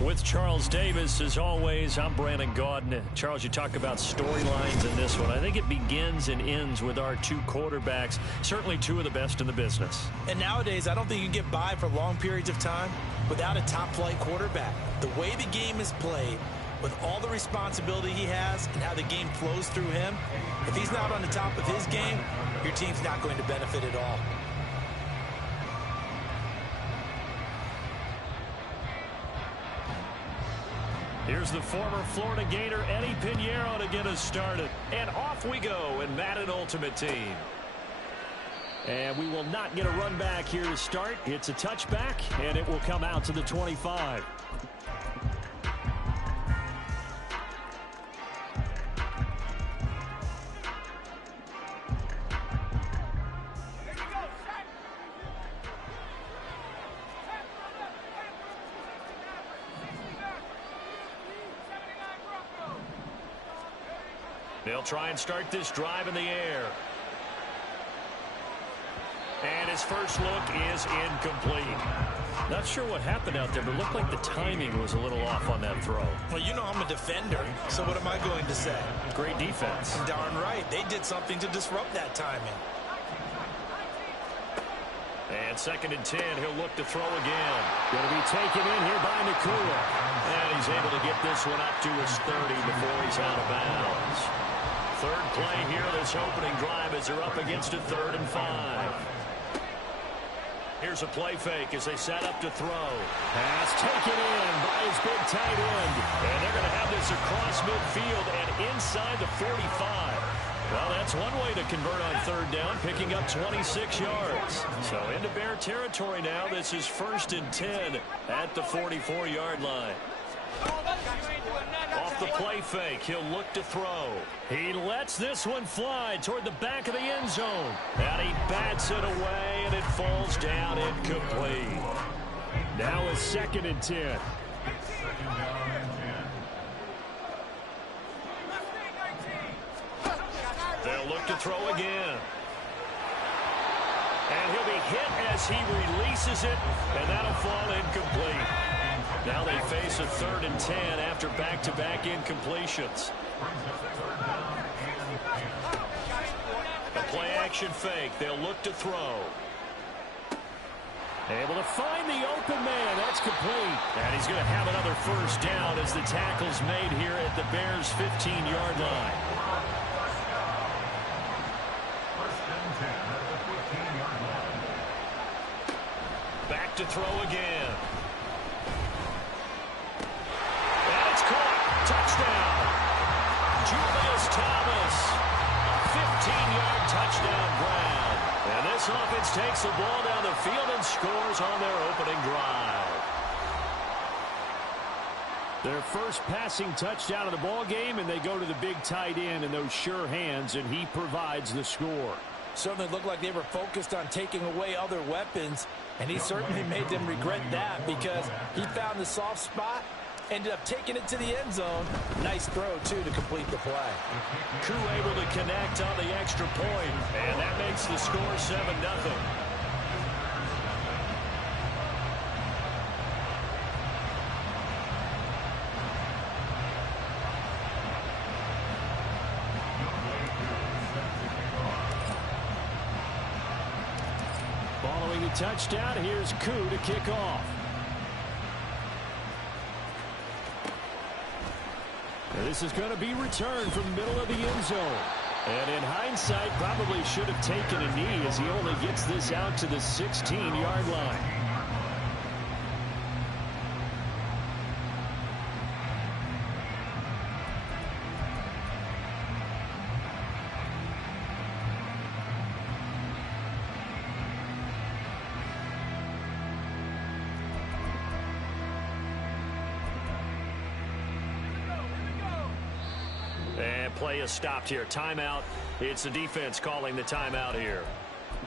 With Charles Davis, as always, I'm Brandon Gaudin. Charles, you talk about storylines in this one. I think it begins and ends with our two quarterbacks, certainly two of the best in the business. And nowadays, I don't think you can get by for long periods of time without a top-flight quarterback. The way the game is played, with all the responsibility he has and how the game flows through him, if he's not on the top of his game, your team's not going to benefit at all. Here's the former Florida Gator, Eddie Pinheiro, to get us started. And off we go in Madden Ultimate Team. And we will not get a run back here to start. It's a touchback, and it will come out to the 25. They'll try and start this drive in the air. And his first look is incomplete. Not sure what happened out there, but it looked like the timing was a little off on that throw. Well, you know I'm a defender, so what am I going to say? Great defense. Darn right. They did something to disrupt that timing. And 2nd and 10, he'll look to throw again. Going to be taken in here by Nakua. And he's able to get this one up to his 30 before he's out of bounds. Third play here, this opening drive, as they're up against a 3rd and 5. Here's a play fake as they set up to throw. Pass taken in by his big tight end. And they're going to have this across midfield and inside the 45. Well, that's one way to convert on 3rd down, picking up 26 yards. So into Bear territory now. This is 1st and 10 at the 44-yard line. Off the play fake, he'll look to throw. He lets this one fly toward the back of the end zone. And he bats it away, and it falls down incomplete. Now a 2nd and 10. They'll look to throw again. And he'll be hit as he releases it, and that'll fall incomplete. Now they face a 3rd and 10 after back-to-back incompletions. A play-action fake. They'll look to throw. Able to find the open man. That's complete. And he's going to have another 1st down as the tackle's made here at the Bears' 15-yard line. Back to throw again. And it's caught. Touchdown. Julius Thomas. A 15-yard touchdown grab. And this offense takes the ball down the field and scores on their opening drive. Their first passing touchdown of the ball game, and they go to the big tight end in those sure hands, and he provides the score. Certainly looked like they were focused on taking away other weapons, and he certainly made them regret that because he found the soft spot, ended up taking it to the end zone. Nice throw, too, to complete the play. Crew able to connect on the extra point, and that makes the score 7-0. Following the touchdown, here's Koo to kick off. And this is going to be returned from the middle of the end zone. And in hindsight, probably should have taken a knee as he only gets this out to the 16-yard line. And play is stopped here. Timeout. It's the defense calling the timeout here.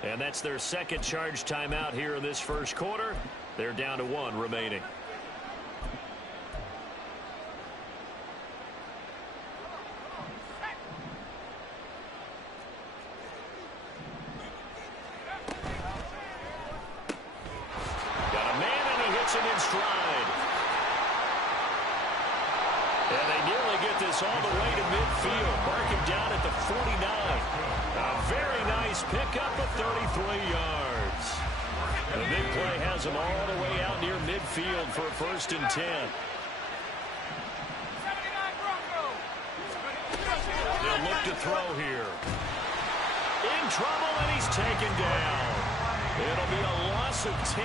And that's their 2nd charge timeout here in this first quarter. They're down to 1 remaining. Got a man, and he hits him in stride. get this all the way to midfield. Mark him down at the 49. A very nice pickup of 33 yards. The big play has him all the way out near midfield for a 1st and 10. They'll look to throw here. In trouble, and he's taken down. It'll be a loss of 10.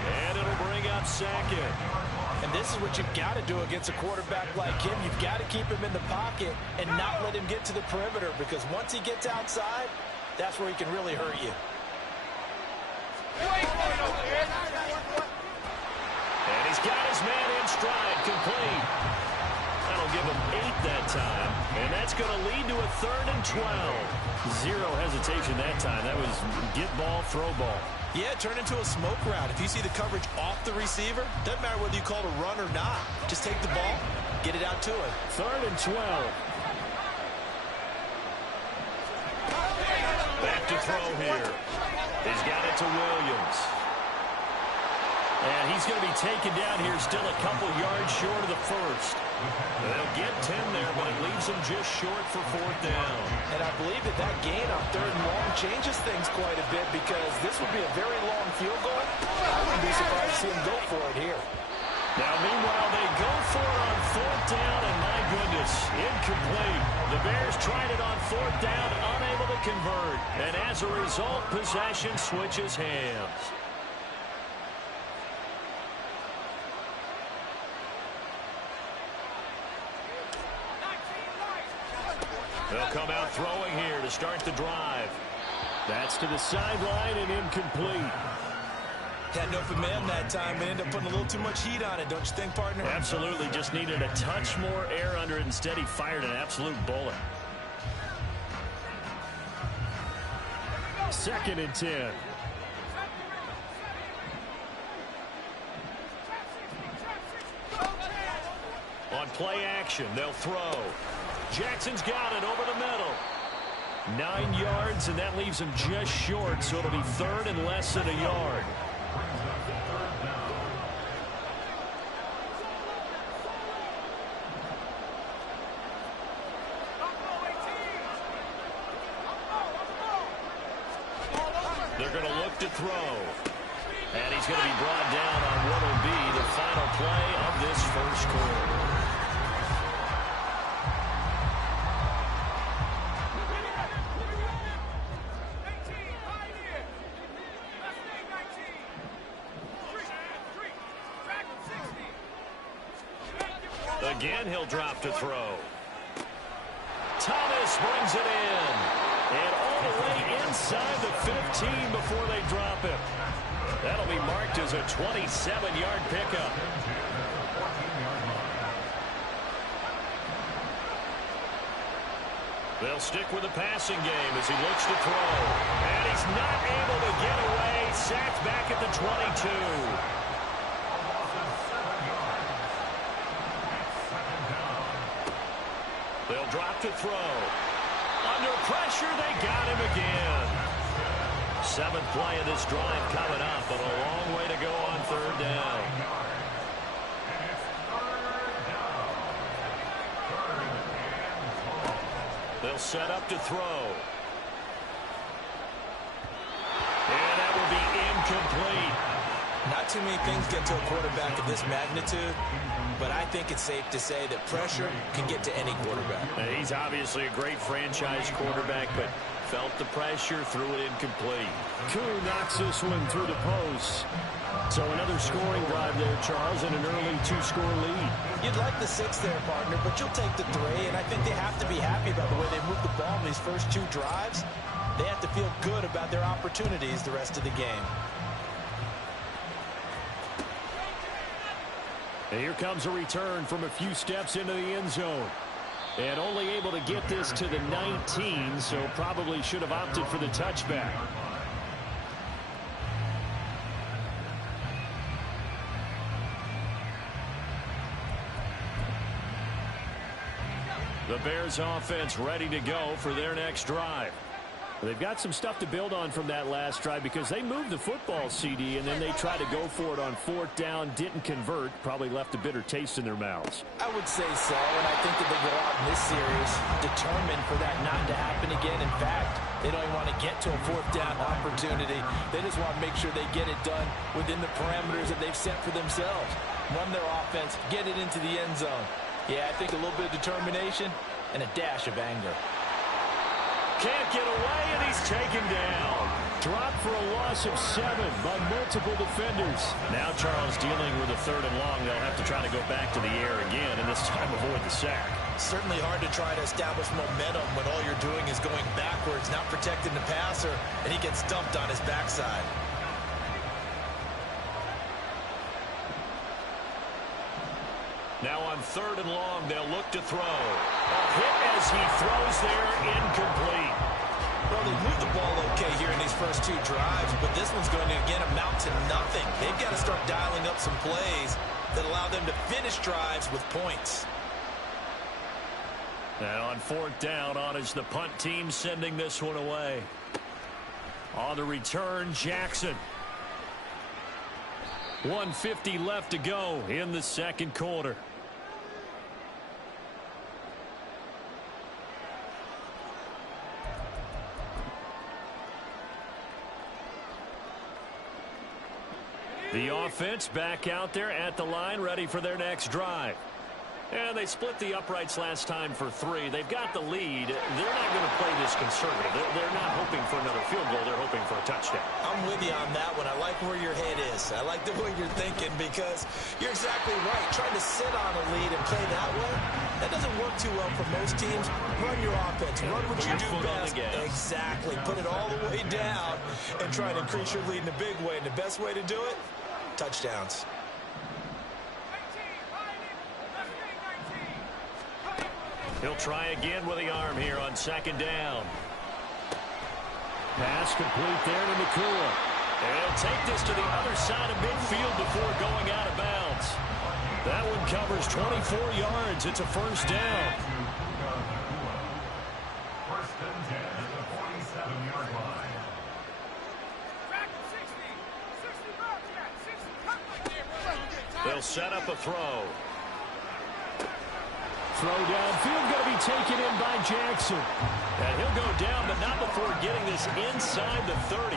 And it'll bring up 2nd. And this is what you've got to do against a quarterback like him. You've got to keep him in the pocket and not let him get to the perimeter, because once he gets outside, that's where he can really hurt you. And he's got his man in stride, complete. That'll give him 8 that time, and that's going to lead to a 3rd and 12. Zero hesitation that time. That was get ball, throw ball. Yeah, turn into a smoke route. If you see the coverage off the receiver, doesn't matter whether you call it a run or not. Just take the ball, get it out to him. 3rd and 12. Back to throw here. He's got it to Williams. And he's going to be taken down here, still a couple yards short of the 1st. They'll get 10 there, but it leaves them just short for 4th down. And I believe that gain on 3rd and long changes things quite a bit, because this would be a very long field goal. I wouldn't be surprised to see him go for it here. Now, meanwhile, they go for it on 4th down, and my goodness, incomplete. The Bears tried it on 4th down, unable to convert. And as a result, possession switches hands. They'll come out throwing here to start the drive. That's to the sideline and incomplete. Had no man that time, but ended up putting a little too much heat on it, don't you think, partner? Absolutely. Just needed a touch more air under it. Instead, he fired an absolute bullet. 2nd and 10. On play action, they'll throw. Jackson's got it over the middle. 9 yards, and that leaves him just short, so it'll be 3rd and less than a yard. They're going to look to throw. And he's going to be brought down on what will be the final play of this 1st quarter. Again, he'll drop to throw. Thomas brings it in. And all the way inside the 15 before they drop it. That'll be marked as a 27-yard pickup. They'll stick with the passing game as he looks to throw. And he's not able to get away. Sacked back at the 22. They'll drop to throw. Under pressure, they got him again. 7th play of this drive coming up, but a long way to go on 3rd down. They'll set up to throw. And that will be incomplete. Not too many things get to a quarterback of this magnitude, but I think it's safe to say that pressure can get to any quarterback. He's obviously a great franchise quarterback, but felt the pressure, threw it incomplete. Koo knocks this one through the post. So another scoring drive there, Charles, and an early 2-score lead. You'd like the 6 there, partner, but you'll take the 3, and I think they have to be happy about the way they moved the ball in these first 2 drives. They have to feel good about their opportunities the rest of the game. And here comes a return from a few steps into the end zone. And only able to get this to the 19, so probably should have opted for the touchback. The Bears offense ready to go for their next drive. They've got some stuff to build on from that last drive because they moved the football, CD, and then they tried to go for it on 4th down, didn't convert, probably left a bitter taste in their mouths. I would say so, and I think that they go out in this series determined for that not to happen again. In fact, they don't even want to get to a 4th down opportunity. They just want to make sure they get it done within the parameters that they've set for themselves. Run their offense, get it into the end zone. Yeah, I think a little bit of determination and a dash of anger. Can't get away, and he's taken down. Dropped for a loss of 7 by multiple defenders. Now Charles dealing with a 3rd and long. They'll have to try to go back to the air again, and this time avoid the sack. Certainly hard to try to establish momentum when all you're doing is going backwards, not protecting the passer, and he gets dumped on his backside. Now on 3rd and long, they'll look to throw. A hit as he throws there, incomplete. Well, they moved the ball okay here in these first 2 drives, but this one's going to, again, amount to nothing. They've got to start dialing up some plays that allow them to finish drives with points. And on 4th down, on is the punt team sending this one away. On the return, Jackson. 1:50 left to go in the 2nd quarter. The offense back out there at the line, ready for their next drive. And they split the uprights last time for 3. They've got the lead. They're not going to play this conservative. They're not hoping for another field goal. They're hoping for a touchdown. I'm with you on that one. I like where your head is. I like the way you're thinking because you're exactly right. Trying to sit on a lead and play that way, that doesn't work too well for most teams. Run your offense. Run what you do best. Exactly. Put it all the way down and try to increase your lead in a big way. And the best way to do it, touchdowns. He'll try again with the arm here on 2nd down. Pass complete there to Nakua. And he'll take this to the other side of midfield before going out of bounds. That one covers 24 yards. It's a 1st down. First and 10 at the 47-yard line. They'll set up a throw. Throw downfield going to be taken in by Jackson. And he'll go down, but not before getting this inside the 30.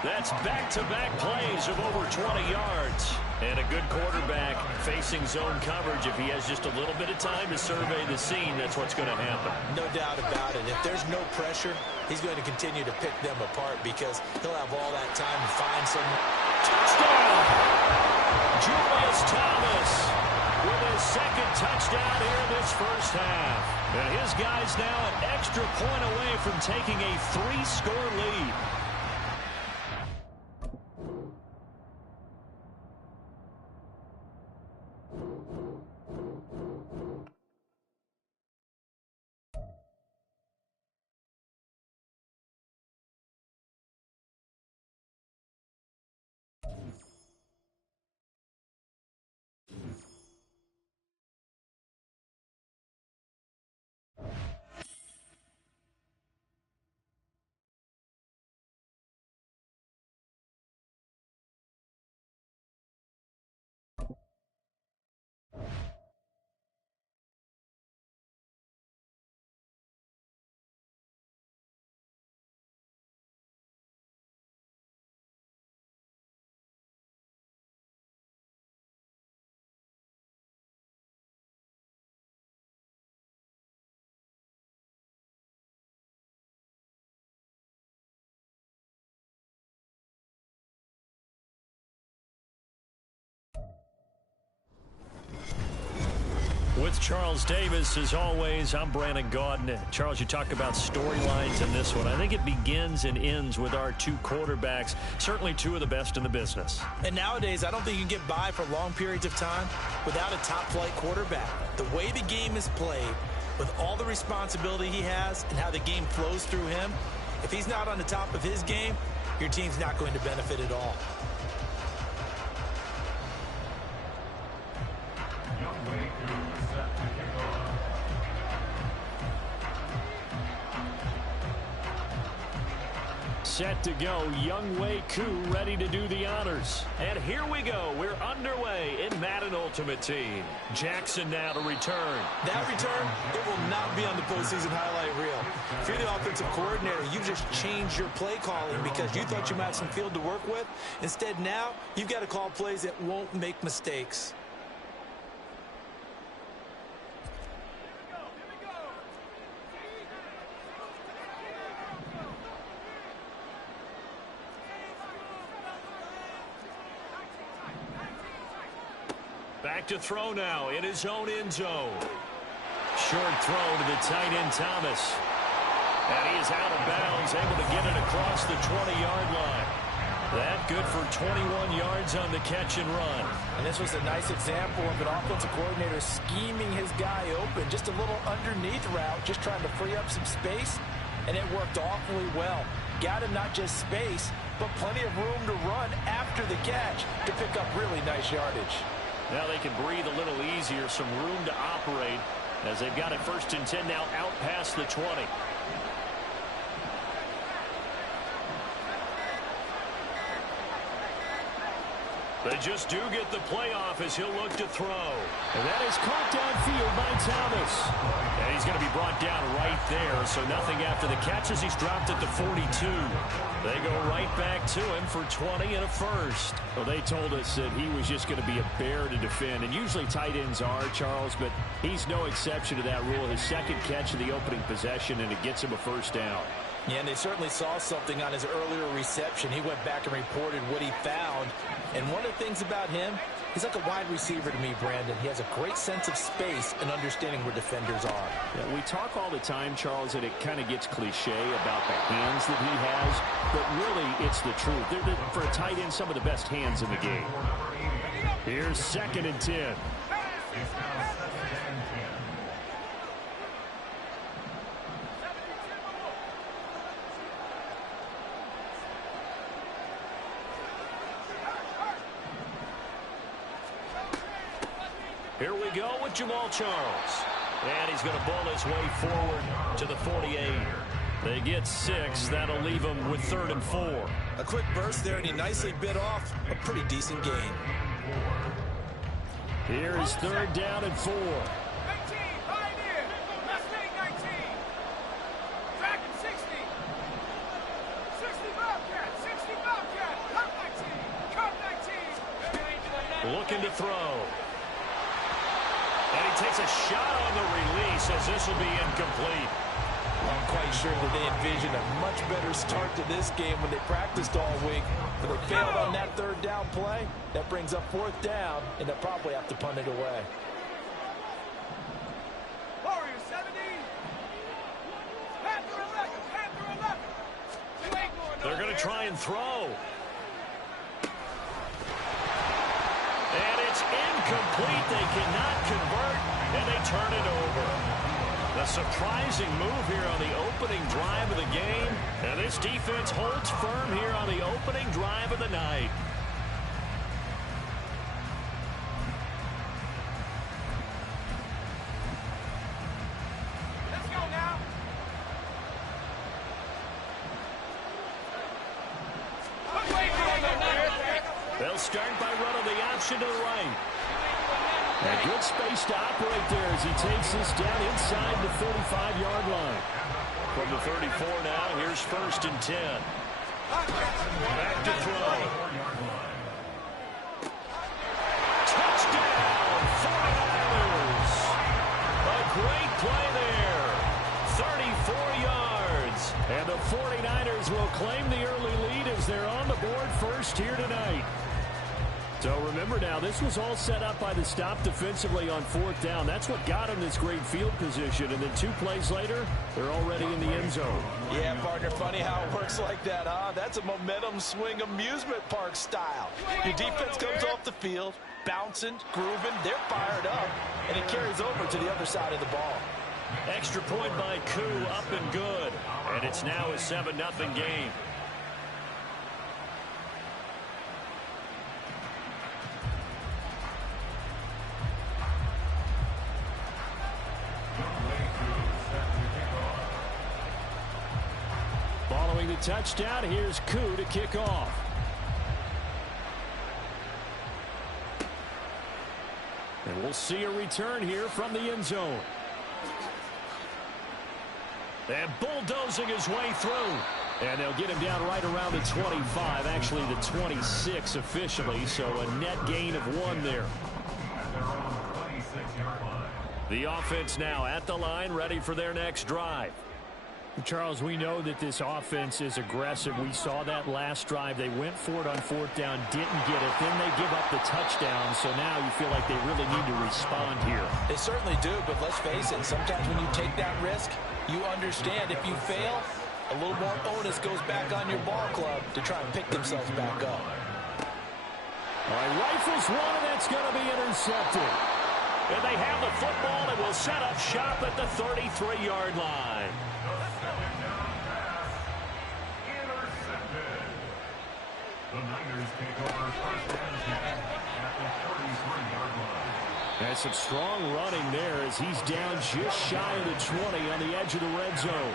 That's back-to-back plays of over 20 yards. And a good quarterback facing zone coverage. If he has just a little bit of time to survey the scene, that's what's going to happen. No doubt about it. If there's no pressure, he's going to continue to pick them apart because he'll have all that time to find someone. Touchdown! Julius Thomas with his 2nd touchdown here in this 1st half. And his guy's now an extra point away from taking a 3-score lead. With Charles Davis, as always, I'm Brandon Gaudin. Charles, you talk about storylines in this one. I think it begins and ends with our 2 quarterbacks, certainly 2 of the best in the business. And nowadays, I don't think you can get by for long periods of time without a top-flight quarterback. The way the game is played, with all the responsibility he has and how the game flows through him, if he's not on the top of his game, your team's not going to benefit at all. set to go. Younghoe Koo ready to do the honors. And here we go. We're underway in Madden Ultimate Team. Jackson now to return. That return, it will not be on the postseason highlight reel. If you're the offensive coordinator, you just changed your play calling because you thought you might have some field to work with. Instead, now, you've got to call plays that won't make mistakes. Back to throw now in his own end zone. Short throw to the tight end, Thomas. And he is out of bounds, able to get it across the 20-yard line. That good for 21 yards on the catch and run. And this was a nice example of an offensive coordinator scheming his guy open. Just a little underneath route, just trying to free up some space. And it worked awfully well. Got him not just space, but plenty of room to run after the catch to pick up really nice yardage. Now they can breathe a little easier, some room to operate as they've got it 1st and 10 now out past the 20. They just do get the playoff as he'll look to throw. And that is caught downfield by Thomas. And he's going to be brought down right there, so nothing after the catch as he's dropped at the 42. They go right back to him for 20 and a first. Well, they told us that he was just going to be a bear to defend, and usually tight ends are, Charles, but he's no exception to that rule. His second catch of the opening possession, and it gets him a first down. Yeah, and they certainly saw something on his earlier reception. He went back and reported what he found. And one of the things about him, he's like a wide receiver to me, Brandon. He has a great sense of space and understanding where defenders are. Yeah, we talk all the time, Charles, and it kind of gets cliche about the hands that he has, but really it's the truth. They're, for a tight end, some of the best hands in the game. Here's 2nd and 10. Here we go with Jamal Charles. And he's going to bull his way forward to the 48. They get 6. That'll leave them with 3rd and 4. A quick burst there, and he nicely bit off a pretty decent gain. Here is 3rd down and 4. 19, right in. Let's take 19. Tracking 60. 60 Bobcat. 60 Bobcat. Cut 19. Cut 19. Looking to throw. And he takes a shot on the release as this will be incomplete. I'm quite sure that they envisioned a much better start to this game when they practiced all week. But they failed on that 3rd down play. That brings up 4th down, and they'll probably have to punt it away. Warriors 70. Panther 11. Panther 11. You ain't going They're going to try and throw. And it's incomplete. They cannot convert, and they turn it over. A surprising move here on the opening drive of the game. And this defense holds firm here on the opening drive of the night. Let's go now. They'll start by running the option to the right. A good space to operate there as he takes this down inside the 45-yard line. From the 34 now, here's 1st and 10. Back to throw. Touchdown, 49ers. A great play there. 34 yards. And the 49ers will claim the early lead as they're on the board first here tonight. So remember now, this was all set up by the stop defensively on 4th down. That's what got them this great field position. And then 2 plays later, they're already in the end zone. Yeah, partner, funny how it works like that, huh? That's a momentum swing amusement park style. Your defense comes off the field, bouncing, grooving, they're fired up, and it carries over to the other side of the ball. Extra point by Koo, up and good. And it's now a 7-0 game. Following the touchdown, here's Koo to kick off. And we'll see a return here from the end zone. And bulldozing his way through. And they'll get him down right around the 25, actually the 26 officially, so a net gain of 1 there. The offense now at the line, ready for their next drive. Charles, we know that this offense is aggressive. We saw that last drive. They went for it on 4th down, didn't get it. Then they give up the touchdown, so now you feel like they really need to respond here. They certainly do, but let's face it, sometimes when you take that risk, you understand if you fail, a little more onus goes back on your ball club to try and pick themselves back up. All right, rifles one, and that's going to be intercepted. And they have the football and will set up shop at the 33-yard line. The Niners take over first and 10 at the 33-yard line. That's some strong running there as he's down just shy of the 20 on the edge of the red zone.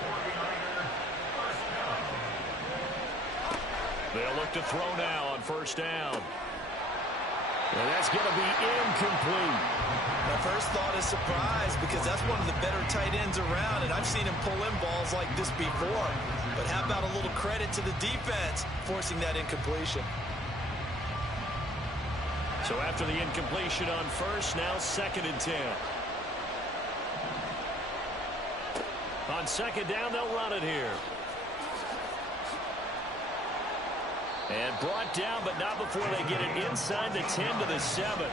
They'll look to throw now on first down. And that's going to be incomplete. My first thought is surprise because that's one of the better tight ends around, and I've seen him pull in balls like this before. But how about a little credit to the defense forcing that incompletion? So after the incompletion on first, now 2nd and 10. On 2nd down, they'll run it here. And brought down, but not before they get it inside the 10 to the 7.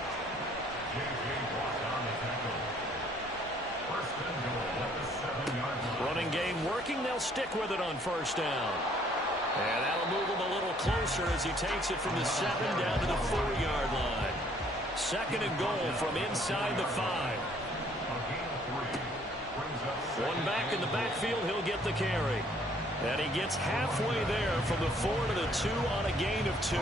Running game working. They'll stick with it on first down. And that'll move him a little closer as he takes it from the 7 down to the 4-yard line. 2nd and goal from inside the 5. One back in the backfield. He'll get the carry. And he gets halfway there from the 4 to the 2 on a gain of 2.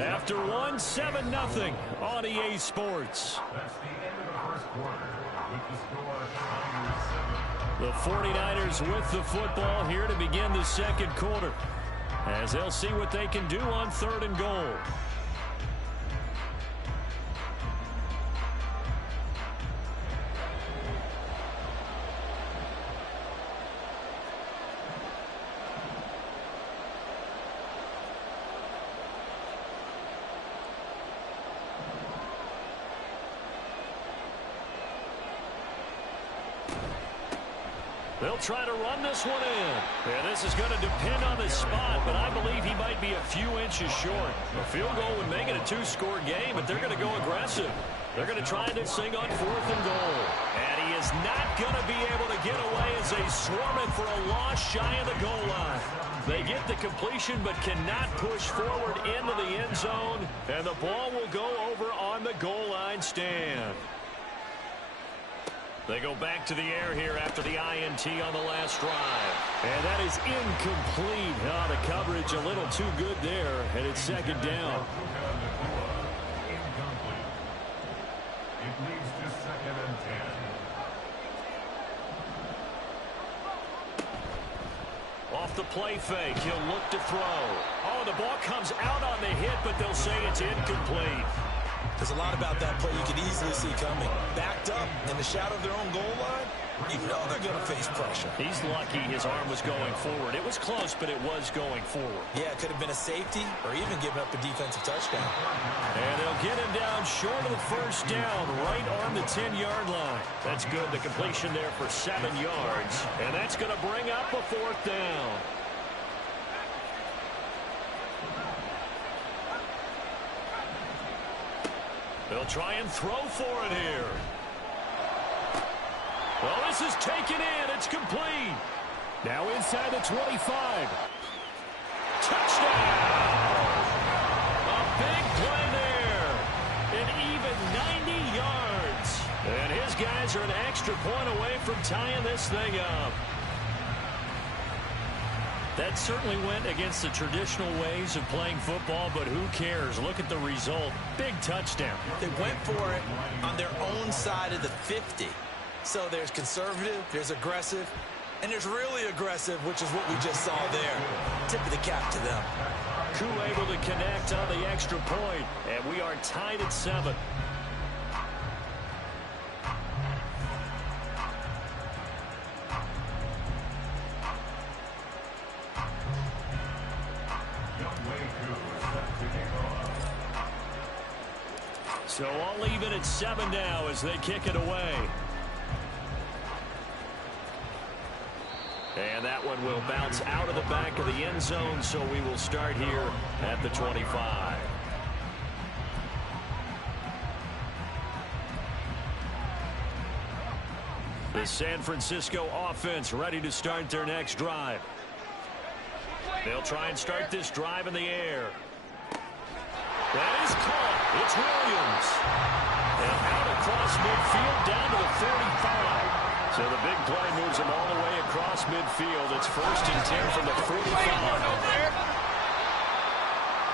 After 1, 7-0 on EA Sports. That's the end of the first quarter with the score Niners 7. The 49ers with the football here to begin the 2nd quarter, as they'll see what they can do on 3rd and goal. They'll try to run this one in. And this is going to depend on the spot, but I believe he might be a few inches short. A field goal would make it a 2-score game, but they're going to go aggressive. They're going to try this thing on 4th and goal. And he is not going to be able to get away as they swarm it for a loss shy of the goal line. They get the completion but cannot push forward into the end zone. And the ball will go over on the goal line stand. They go back to the air here after the INT on the last drive. And that is incomplete. Oh, the coverage a little too good there. And it's 2nd down. Incomplete. It leads to 2nd and 10. Off the play fake, he'll look to throw. Oh, the ball comes out on the hit, but they'll say it's incomplete. There's a lot about that play you could easily see coming. Backed up in the shadow of their own goal line, you know they're going to face pressure. He's lucky his arm was going forward. It was close, but it was going forward. Yeah, it could have been a safety or even given up a defensive touchdown. And they'll get him down short of the first down, right on the 10-yard line. That's good. The completion there for 7 yards. And that's going to bring up a 4th down. They'll try and throw for it here. Well, this is taken in. It's complete. Now inside the 25. Touchdown! A big play there. An even 90 yards. And his guys are an extra point away from tying this thing up. That certainly went against the traditional ways of playing football, but who cares? Look at the result. Big touchdown. They went for it on their own side of the 50. So there's conservative, there's aggressive, and there's really aggressive, which is what we just saw there. Tip of the cap to them. Koo able to connect on the extra point, and we are tied at 7. So all even at 7 now as they kick it away. And that one will bounce out of the back of the end zone, so we will start here at the 25. The San Francisco offense ready to start their next drive. They'll try and start this drive in the air. That is caught. It's Williams. And out across midfield down to the 45. So the big play moves him all the way across midfield. It's 1st and 10 from the 45.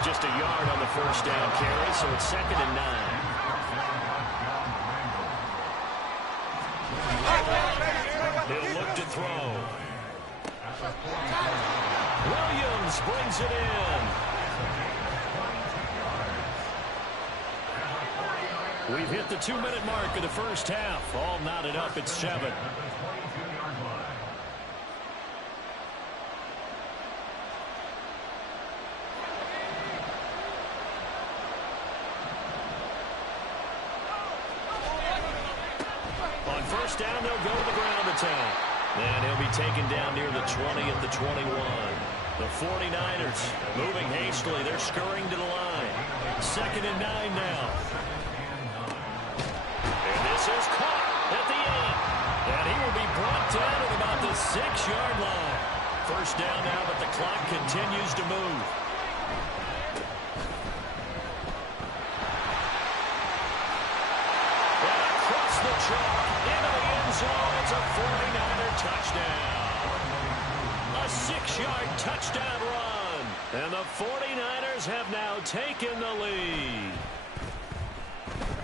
Just a yard on the first down carry, so it's 2nd and 9. He'll look to throw. Williams brings it in. We've hit the 2-minute mark of the first half. All knotted up at 7. On first down, they'll go to the ground attack. And he'll be taken down near the 20 at the 21. The 49ers moving hastily. They're scurrying to the line. 2nd and 9 now. Is caught at the end. And he will be brought down at about the 6-yard line. First down now, but the clock continues to move. And across the chalk, into the end zone, it's a 49er touchdown. A 6-yard touchdown run. And the 49ers have now taken the lead.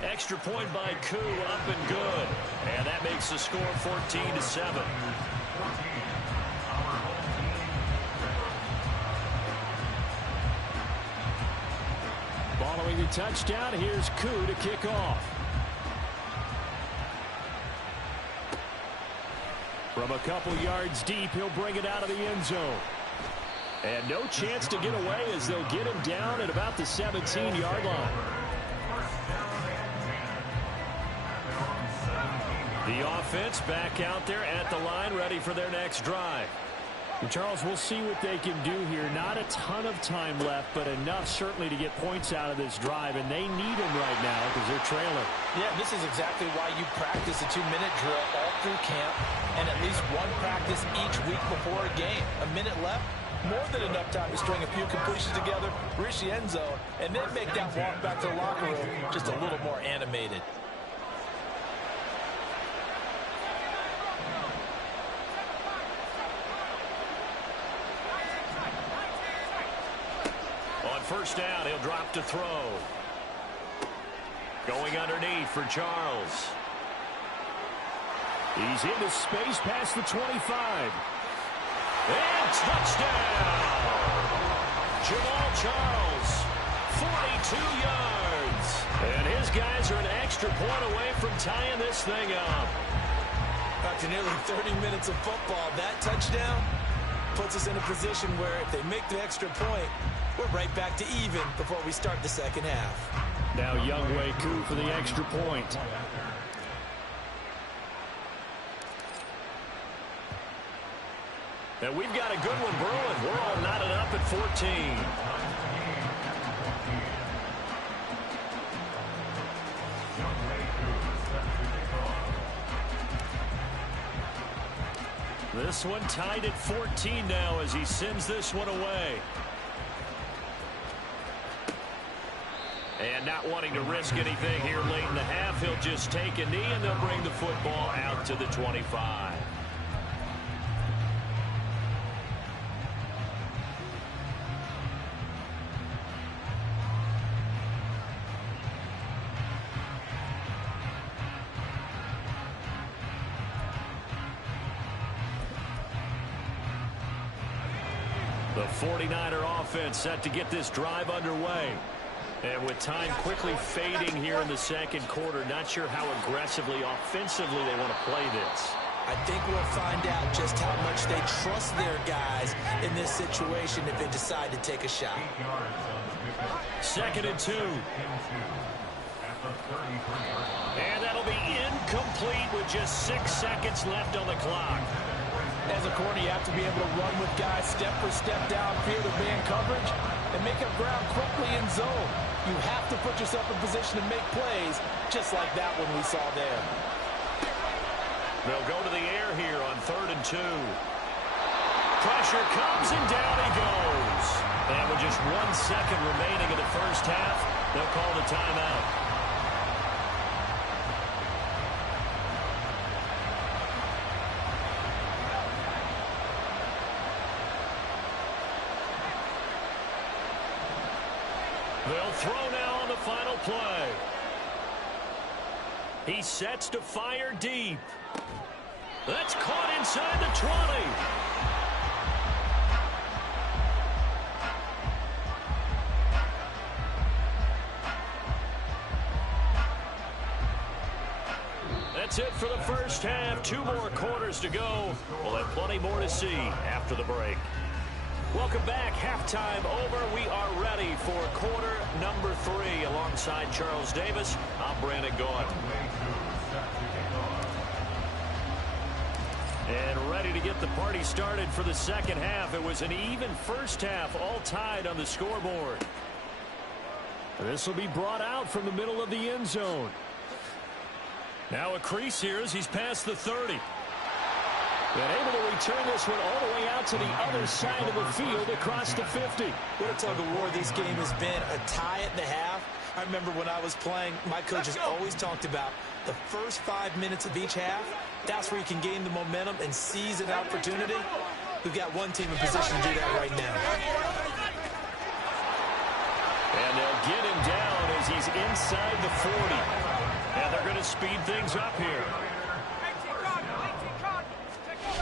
Extra point by Koo, up and good. And that makes the score 14-7. Following the touchdown, here's Koo to kick off. From a couple yards deep, he'll bring it out of the end zone. And no chance to get away as they'll get him down at about the 17-yard line. The offense back out there at the line, ready for their next drive. And Charles, we'll see what they can do here. Not a ton of time left, but enough certainly to get points out of this drive, and they need them right now because they're trailing. Yeah, this is exactly why you practice a 2-minute drill all through camp and at least one practice each week before a game. A minute left, more than enough time to string a few completions together, reach the end zone, and then make that walk back to the locker room just a little more animated. First down, he'll drop to throw. Going underneath for Charles. He's into space past the 25. And touchdown! Jamal Charles, 42 yards. And his guys are an extra point away from tying this thing up. After nearly 30 minutes of football, that touchdown puts us in a position where if they make the extra point, we're right back to even before we start the second half. Now Younghoe Koo for the extra point. And we've got a good one brewing. We're all knotted up at 14. This one tied at 14 now as he sends this one away. And not wanting to risk anything here late in the half, he'll just take a knee and they'll bring the football out to the 25. The 49er offense set to get this drive underway. And with time quickly fading here in the second quarter, not sure how aggressively, offensively they want to play this. I think we'll find out just how much they trust their guys in this situation if they decide to take a shot. 2nd and 2. And that'll be incomplete with just 6 seconds left on the clock. As a corner, you have to be able to run with guys step for step downfield or man coverage and make up ground quickly in zone. You have to put yourself in position to make plays just like that one we saw there. They'll go to the air here on 3rd and 2. Pressure comes and down he goes. And with just 1 second remaining in the first half, they'll call the timeout. They'll throw now on the final play. He sets to fire deep. That's caught inside the 20. That's it for the first half. 2 more quarters to go. We'll have plenty more to see after the break. Welcome back. Halftime over. We are ready for quarter number 3. Alongside Charles Davis, I'm Brandon Gaughan. And ready to get the party started for the second half. It was an even first half, all tied on the scoreboard. This will be brought out from the middle of the end zone. Now a crease here as he's past the 30. And able to return this one all the way out to the other side of the field across the 50. What a tug of war this game has been. A tie at the half. I remember when I was playing, my coaches always talked about the first 5 minutes of each half. That's where you can gain the momentum and seize an opportunity. We've got one team in position to do that right now. And they'll get him down as he's inside the 40. And they're going to speed things up here.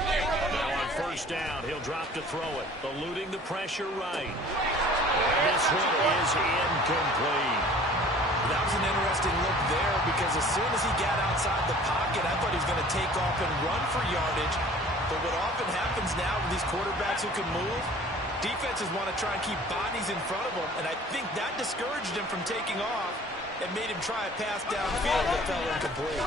Now on first down, he'll drop to throw it. Eluding the pressure right. And this one is incomplete. That was an interesting look there because as soon as he got outside the pocket, I thought he was going to take off and run for yardage. But what often happens now with these quarterbacks who can move, defenses want to try and keep bodies in front of them, and I think that discouraged him from taking off and made him try a pass downfield that fell incomplete.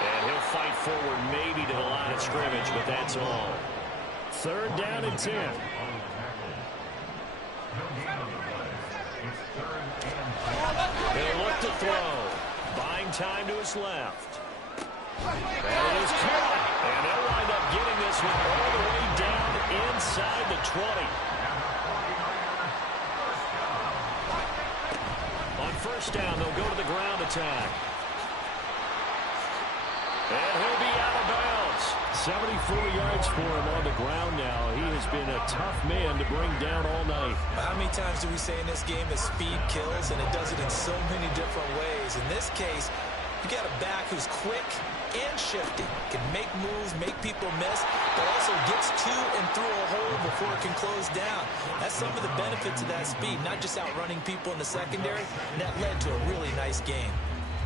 And he'll fight forward maybe to the line of scrimmage, but that's all. 3rd down and 10. He'll look to throw. Buying time to his left. And it is caught. And they'll wind up getting this one all the way down inside the 20. On first down, they'll go to the ground attack. And he'll be out of bounds. 74 yards for him on the ground now. He has been a tough man to bring down all night. How many times do we say in this game that speed kills, and it does it in so many different ways? In this case, you got a back who's quick and shifty, can make moves, make people miss, but also gets to and through a hole before it can close down. That's some of the benefits of that speed, not just outrunning people in the secondary, and that led to a really nice game.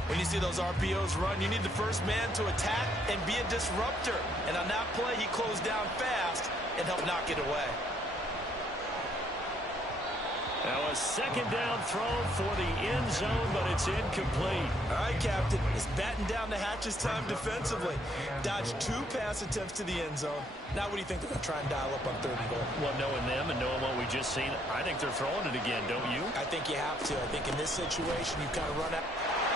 When you see those RPOs run, you need the first man to attack and be a disruptor. And on that play, he closed down fast and helped knock it away. Now a second down throw for the end zone, but it's incomplete. All right, Captain. It's batten down the hatches time defensively. Dodged 2 pass attempts to the end zone. Now what do you think they're going to try and dial up on 3rd and goal? Well, knowing them and knowing what we just seen, I think they're throwing it again, don't you? I think you have to. I think in this situation, you kind of run out.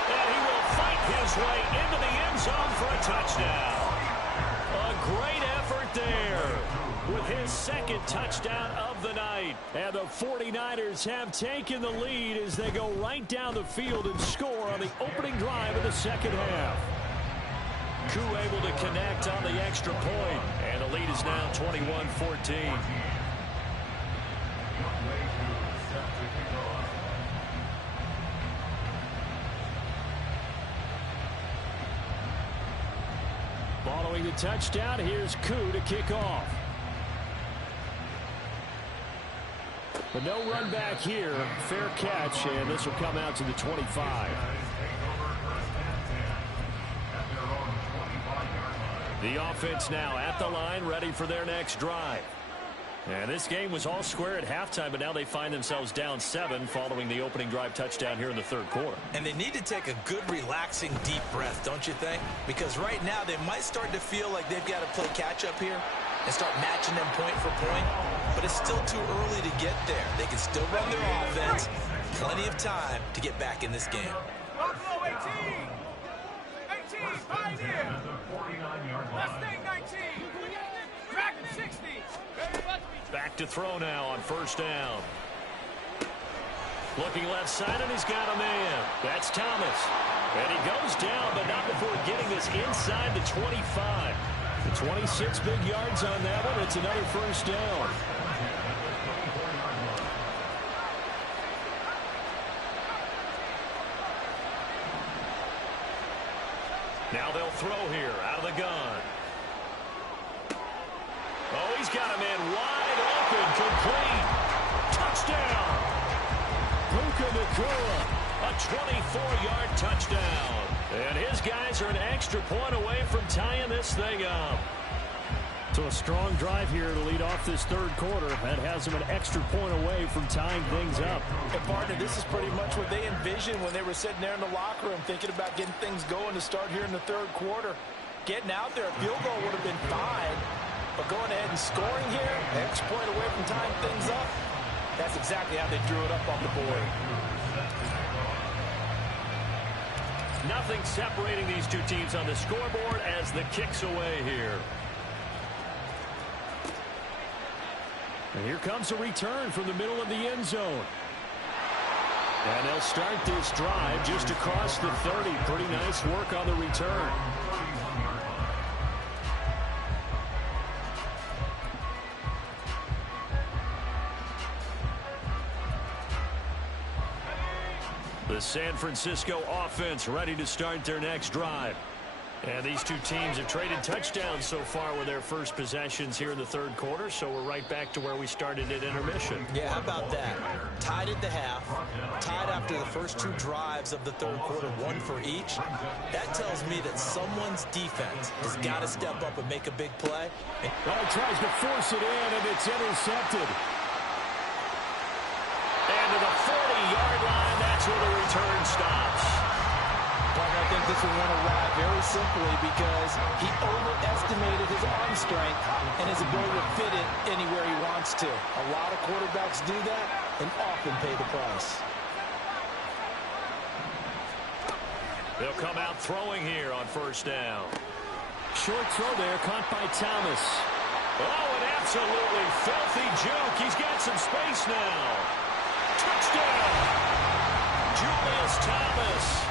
And he will fight his way into the end zone for a touchdown. A great effort there with his 2nd touchdown of the night. And the 49ers have taken the lead as they go right down the field and score on the opening drive of the second half. Koo able to connect on the extra point, and the lead is now 21-14. Following the touchdown, here's Koo to kick off. But no run back here. Fair catch, and this will come out to the 25. The offense now at the line, ready for their next drive. And this game was all square at halftime, but now they find themselves down 7 following the opening drive touchdown here in the third quarter. And they need to take a good, relaxing, deep breath, don't you think? Because right now they might start to feel like they've got to play catch-up here and start matching them point for point. But it's still too early to get there. They can still run their offense. Plenty of time to get back in this game. Buffalo 18. 18, Pioneer. Mustang 19. Dragon 60. Back to throw now on first down. Looking left side, and he's got a man. That's Thomas. And he goes down, but not before getting this inside the 25. The 26 big yards on that one. It's another first down. Now they'll throw here out of the gun. Oh, he's got a man wide open, complete. Touchdown. Puka Nacua, a 24-yard touchdown. And his guys are an extra point away from tying this thing up. So a strong drive here to lead off this third quarter. That has them an extra point away from tying things up. And partner, this is pretty much what they envisioned when they were sitting there in the locker room thinking about getting things going to start here in the third quarter. Getting out there, a field goal would have been fine. But going ahead and scoring here, extra point away from tying things up, that's exactly how they drew it up on the board. Nothing separating these two teams on the scoreboard as the kick's away here. And here comes a return from the middle of the end zone. And they'll start this drive just across the 30. Pretty nice work on the return. The San Francisco offense ready to start their next drive. And these two teams have traded touchdowns so far with their first possessions here in the third quarter, so we're right back to where we started at intermission. Yeah, how about that? Tied at the half, tied after the first two drives of the third quarter, one for each. That tells me that someone's defense has got to step up and make a big play. Well, he tries to force it in, and it's intercepted. And to the 40-yard line, that's where the return stops. I think this will win a ride very simply because he overestimated his arm strength and his ability to fit it anywhere he wants to. A lot of quarterbacks do that and often pay the price. They'll come out throwing here on first down. Short throw there, caught by Thomas. Oh, an absolutely filthy juke. He's got some space now. Touchdown! Julius Thomas.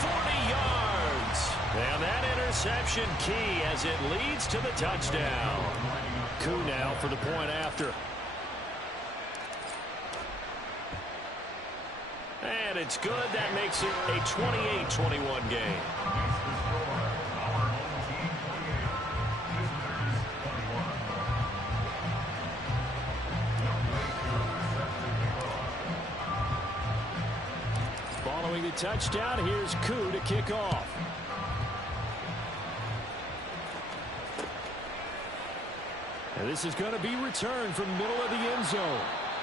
40 yards. And that interception key as it leads to the touchdown. Koo now for the point after. And it's good. That makes it a 28-21 game. Following the touchdown, here's Koo to kick off. And this is going to be returned from the middle of the end zone.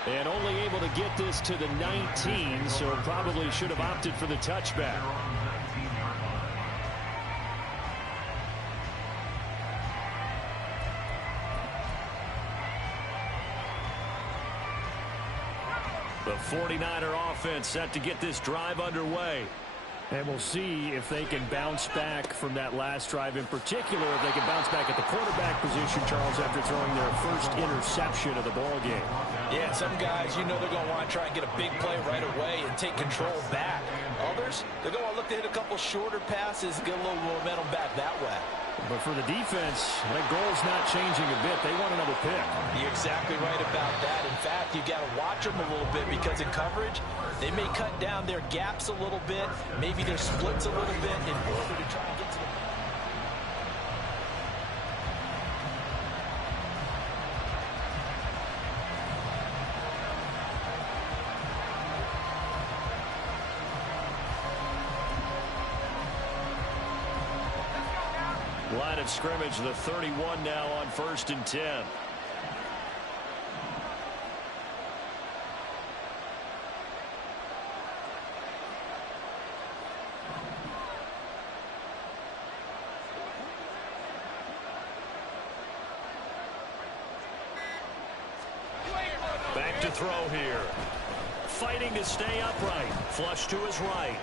And only able to get this to the 19, so probably should have opted for the touchback. The 49er offense set to get this drive underway. And we'll see if they can bounce back from that last drive in particular, if they can bounce back at the quarterback position, Charles, after throwing their first interception of the ball game. Yeah, some guys, you know they're going to want to try and get a big play right away and take control back. Others, they're going to look to hit a couple shorter passes, get a little momentum back that way. But for the defense, that goal's not changing a bit. They want another pick. You're exactly right about that. In fact, you got to watch them a little bit because in coverage, they may cut down their gaps a little bit, maybe their splits a little bit in order to try and get to the line of scrimmage, the 31 now on 1st and 10. Back to throw here. Fighting to stay upright. Flush to his right.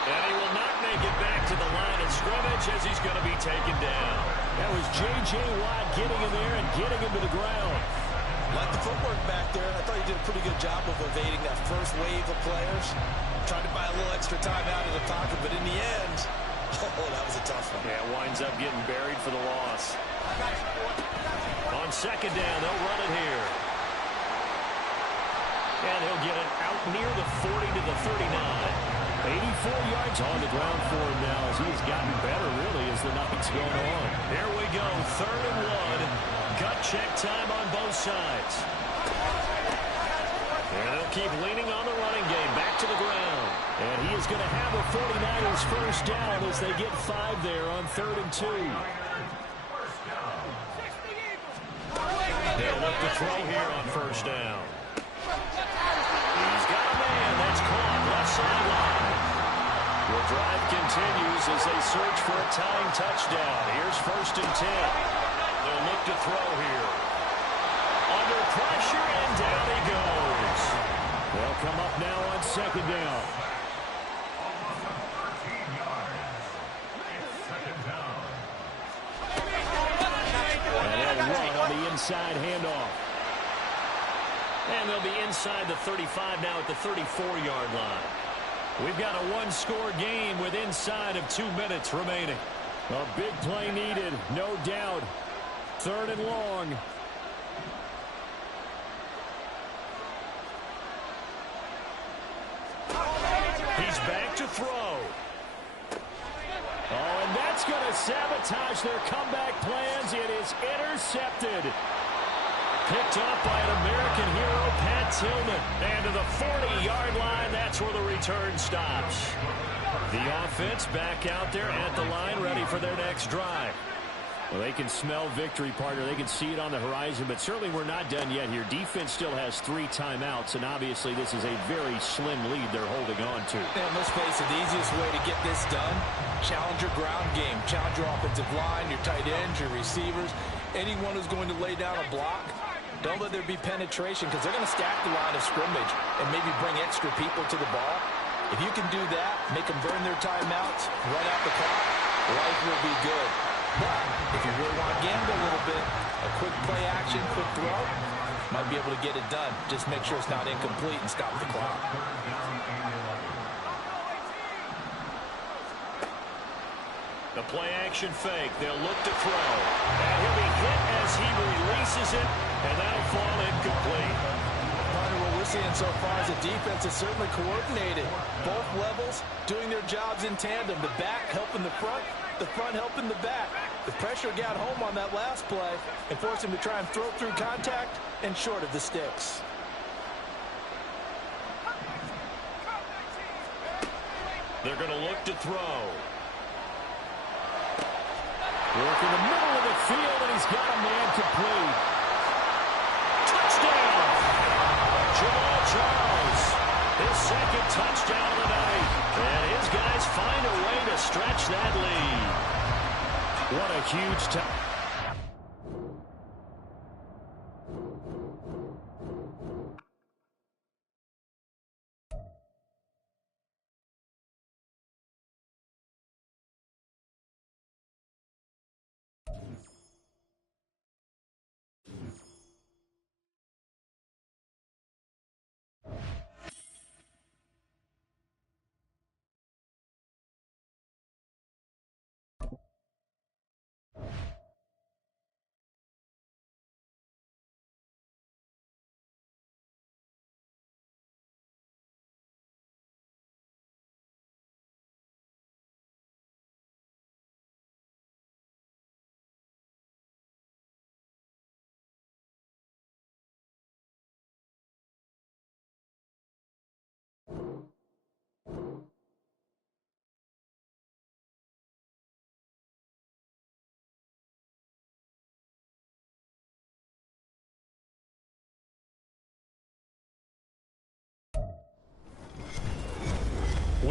And he will not make it back to the line of scrimmage as he's going to be taken down. That was J.J. Watt getting in there and getting him to the ground. Like the footwork back there, I thought he did a pretty good job of evading that first wave of players. Tried to buy a little extra time out of the pocket, but in the end, oh, that was a tough one. Yeah, winds up getting buried for the loss. On 2nd down, they'll run it here. And he'll get it out near the 40 to the 39. 84 yards on the ground for him now as he's gotten better, really, as the night's going on. Here we go, 3rd and 1. Gut check time on both sides. And they'll keep leaning on the running game. Back to the ground. And he is going to have a 49ers first down as they get 5 there on 3rd and 2. They'll look to throw here on 1st down. He's got a man. That's caught. Left sideline. The drive continues as they search for a tying touchdown. Here's 1st and 10. They'll look to throw here. Under pressure, and down he goes. They'll come up now on 2nd down. Almost 13 yards. It's 2nd down. And they'll run on the inside handoff. And they'll be inside the 35 now at the 34-yard line. We've got a one-score game with inside of 2 minutes remaining. A big play needed, no doubt. 3rd and long. He's back to throw. Oh, and that's going to sabotage their comeback plans. It is intercepted. Picked up by an American hero, Pat Tillman. And to the 40-yard line, that's where the return stops. The offense back out there at the line, ready for their next drive. Well, they can smell victory, partner. They can see it on the horizon, but certainly we're not done yet here. Defense still has 3 timeouts, and obviously this is a very slim lead they're holding on to. And let's face it, the easiest way to get this done, challenge your ground game. Challenge your offensive line, your tight ends, your receivers, anyone who's going to lay down a block. Don't let there be penetration because they're going to stack the line of scrimmage and maybe bring extra people to the ball. If you can do that, make them burn their timeouts, run out the clock, life will be good. But if you really want to gamble a little bit, a quick play action, quick throw, might be able to get it done. Just make sure it's not incomplete and stop the clock. The play action fake. They'll look to throw. And he'll be hit as he releases it, and that'll fall incomplete. What we're seeing so far is the defense is certainly coordinated. Both levels doing their jobs in tandem. The back helping the front helping the back. The pressure got home on that last play and forced him to try and throw through contact and short of the sticks. They're going to look to throw. Work in the middle of the field, and he's got a man complete. Touchdown! Jamal Charles, his 2nd touchdown of the night. And his guys find a way to stretch that lead. What a huge time.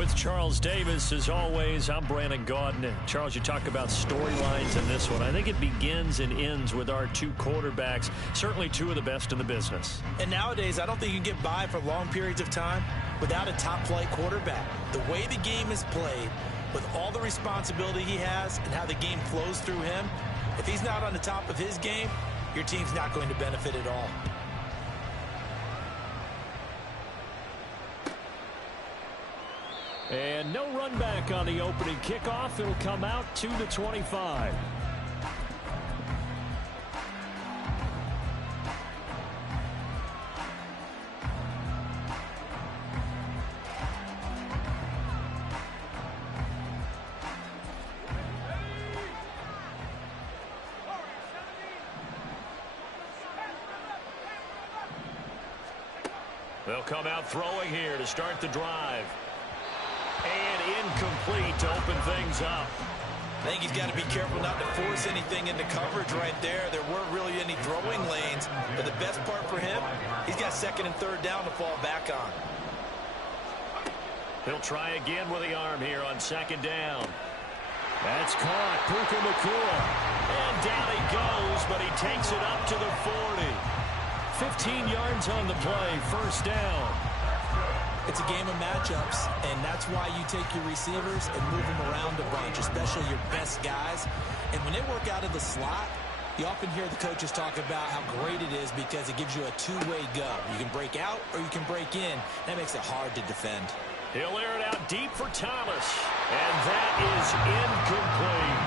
With Charles Davis, as always, I'm Brandon Gaudin. Charles, you talk about storylines in this one. I think it begins and ends with our two quarterbacks, certainly two of the best in the business. And nowadays, I don't think you can get by for long periods of time without a top-flight quarterback. The way the game is played, with all the responsibility he has and how the game flows through him, if he's not on the top of his game, your team's not going to benefit at all. And no run back on the opening kickoff. It'll come out to the 25. They'll come out throwing here to start the drive. And incomplete to open things up. I think he's got to be careful not to force anything into coverage right there. There weren't really any throwing lanes. But the best part for him, he's got second and third down to fall back on. He'll try again with the arm here on second down. That's caught. Puka Nacua. And down he goes, but he takes it up to the 40. 15 yards on the play. First down. It's a game of matchups, and that's why you take your receivers and move them around a bunch, especially your best guys. And when they work out of the slot, you often hear the coaches talk about how great it is because it gives you a two-way go. You can break out or you can break in. That makes it hard to defend. He'll air it out deep for Thomas, and that is incomplete.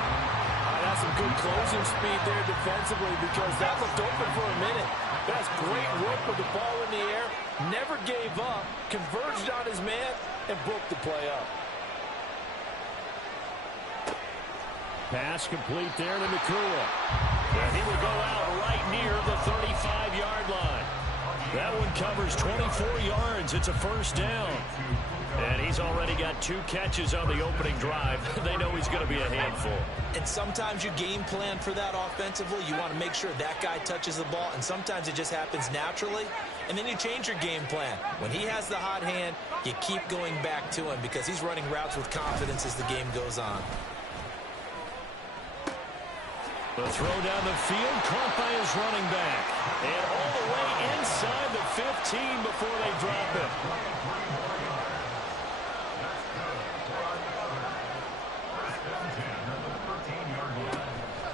That's some good closing speed there defensively because that looked open for a minute. That's great work with the ball in the air. Never gave up, converged on his man, and broke the play up. Pass complete there to Nacua. And he will go out right near the 35-yard line. That one covers 24 yards. It's a first down. And he's already got 2 catches on the opening drive. They know he's going to be a handful. And sometimes you game plan for that offensively. You want to make sure that guy touches the ball, and sometimes it just happens naturally. And then you change your game plan. When he has the hot hand, you keep going back to him because he's running routes with confidence as the game goes on. The throw down the field, caught by his running back. And all the way inside the 15 before they drop it.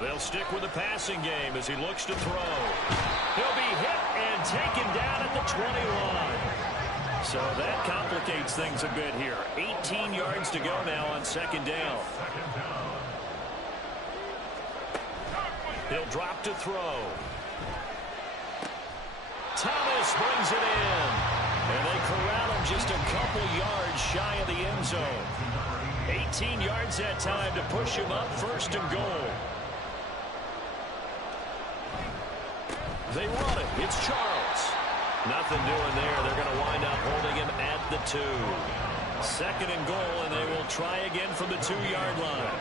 They'll stick with the passing game as he looks to throw. He'll be hit and taken down at the 20-line. So that complicates things a bit here. 18 yards to go now on second down. He'll drop to throw. Thomas brings it in. And they corral him just a couple yards shy of the end zone. 18 yards that time to push him up first and goal. They run it. It's Charles. Nothing doing there. They're going to wind up holding him at the 2. Second and goal, and they will try again from the 2-yard line.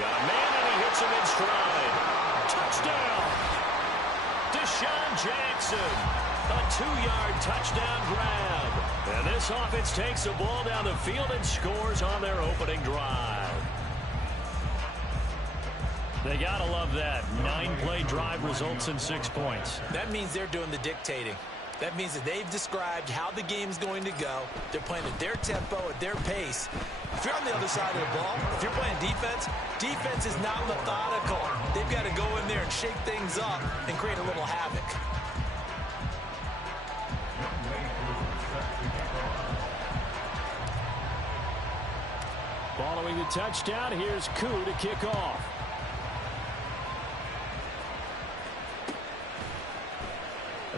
Got a man, and he hits him in stride. Touchdown. Deshaun Jackson. A 2-yard touchdown grab. And this offense takes the ball down the field and scores on their opening drive. They got to love that. 9-play drive results in 6 points. That means they're doing the dictating. That means that they've described how the game's going to go. They're playing at their tempo, at their pace. If you're on the other side of the ball, if you're playing defense, defense is not methodical. They've got to go in there and shake things up and create a little havoc. Following the touchdown, here's Koo to kick off.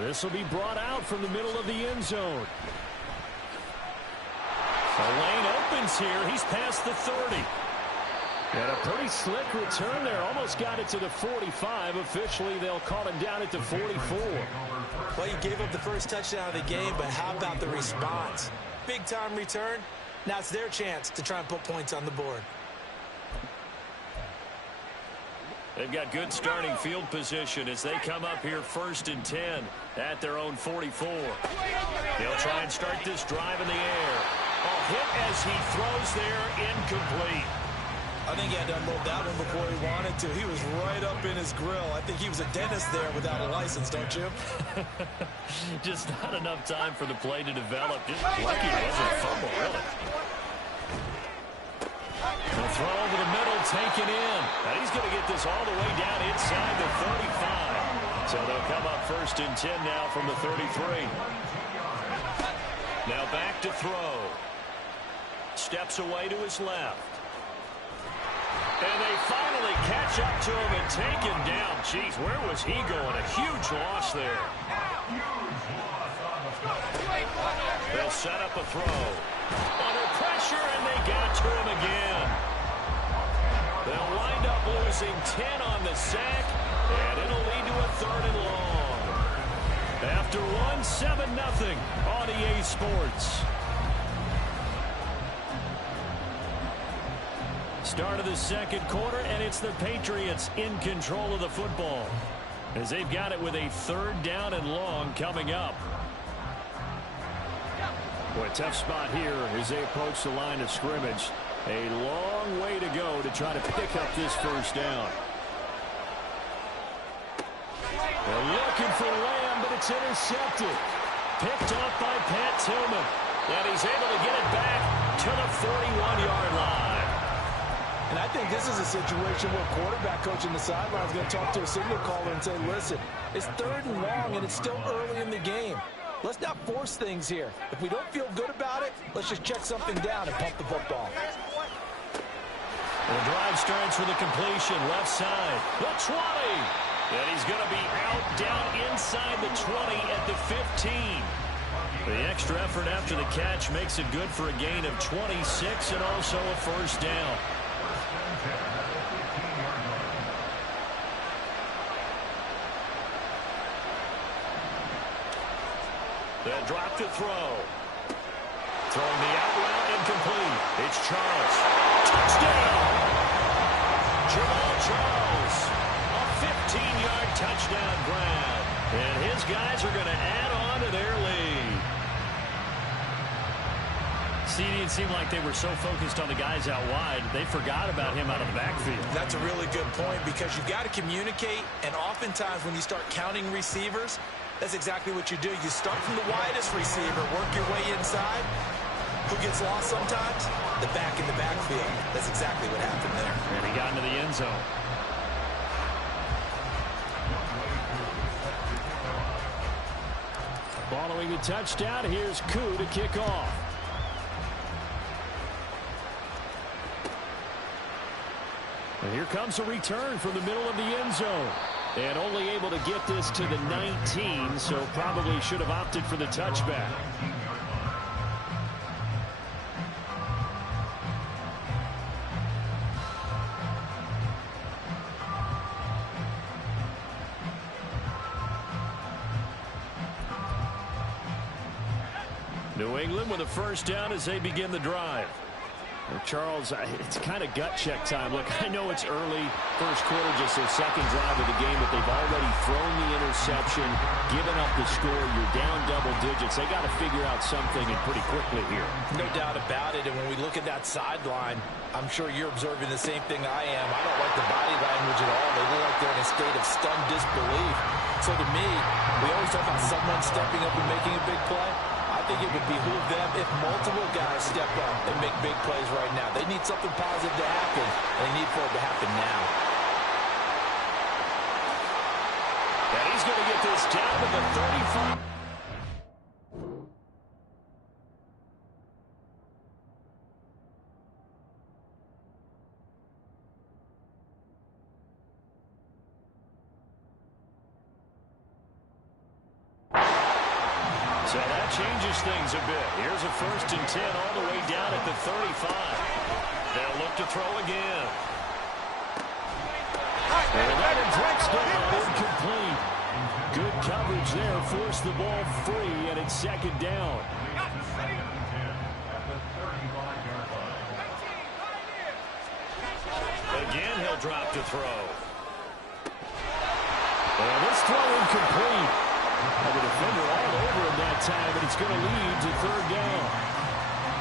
This will be brought out from the middle of the end zone. The lane opens here. He's past the 30. And a pretty slick return there. Almost got it to the 45. Officially, they'll call him down at the 44. Well, you gave up the first touchdown of the game, but how about the response? Big-time return. Now it's their chance to try and put points on the board. They've got good starting field position as they come up here 1st and 10 at their own 44. They'll try and start this drive in the air. Hit as he throws there, incomplete. I think he had to unload that one before he wanted to. He was right up in his grill. I think he was a dentist there without a license, don't you? Just not enough time for the play to develop. Just lucky it wasn't a fumble, really. The throw over the middle, taken in. And he's going to get this all the way down inside the 35. So they'll come up 1st and 10 now from the 33. Now back to throw. Steps away to his left. And they finally catch up to him and take him down. Jeez, where was he going? A huge loss there. They'll set up a throw. Under pressure, and they got to him again. They'll wind up losing 10 on the sack, and it'll lead to a 3rd and long. After one, 7-0 on EA Sports. Start of the 2nd quarter, and it's the Patriots in control of the football as they've got it with a 3rd down and long coming up. Boy, tough spot here as they approach the line of scrimmage. A long way to go to try to pick up this 1st down. They're looking for Lamb, but it's intercepted. Picked off by Pat Tillman. And he's able to get it back to the 41-yard line. And I think this is a situation where quarterback coach in the sideline is going to talk to a signal caller and say, listen, it's 3rd and long and it's still early in the game. Let's not force things here. If we don't feel good about it, let's just check something down and pump the football. The drive starts with a completion, left side, the 20. And he's going to be out down inside the 20 at the 15. The extra effort after the catch makes it good for a gain of 26 and also a 1st down. They'll drop to throw. Throwing the out route incomplete. It's Charles. Touchdown! Jamal Charles. A 15-yard touchdown grab. And his guys are going to add on to their lead. See, it seemed like they were so focused on the guys out wide, they forgot about him out of the backfield. That's a really good point because you've got to communicate, and oftentimes when you start counting receivers, that's exactly what you do. You start from the widest receiver, work your way inside. Who gets lost sometimes? The back in the backfield. That's exactly what happened there. And he got into the end zone. Following the touchdown, here's Koo to kick off. And here comes a return from the middle of the end zone. And only able to get this to the 19, so probably should have opted for the touchback. New England with a 1st down as they begin the drive. Charles, it's kind of gut check time. Look, I know it's early, 1st quarter, just their 2nd drive of the game, but they've already thrown the interception, given up the score. You're down double digits. They got to figure out something and pretty quickly here. No doubt about it. And when we look at that sideline, I'm sure you're observing the same thing I am. I don't like the body language at all. They look like they're in a state of stunned disbelief. So to me, we always talk about someone stepping up and making a big play. I think it would behoove them if multiple guys step up and make big plays right now. They need something positive to happen, and they need for it to happen now. And he's going to get this down to the 35. So that changes things a bit. Here's a 1st and 10 all the way down at the 35. They'll look to throw again. And that breaks down incomplete. Good coverage there. Forced the ball free, and it's 2nd down. Again, he'll drop to throw. And this throw incomplete. And the defender all over him that time, and it's going to lead to third down.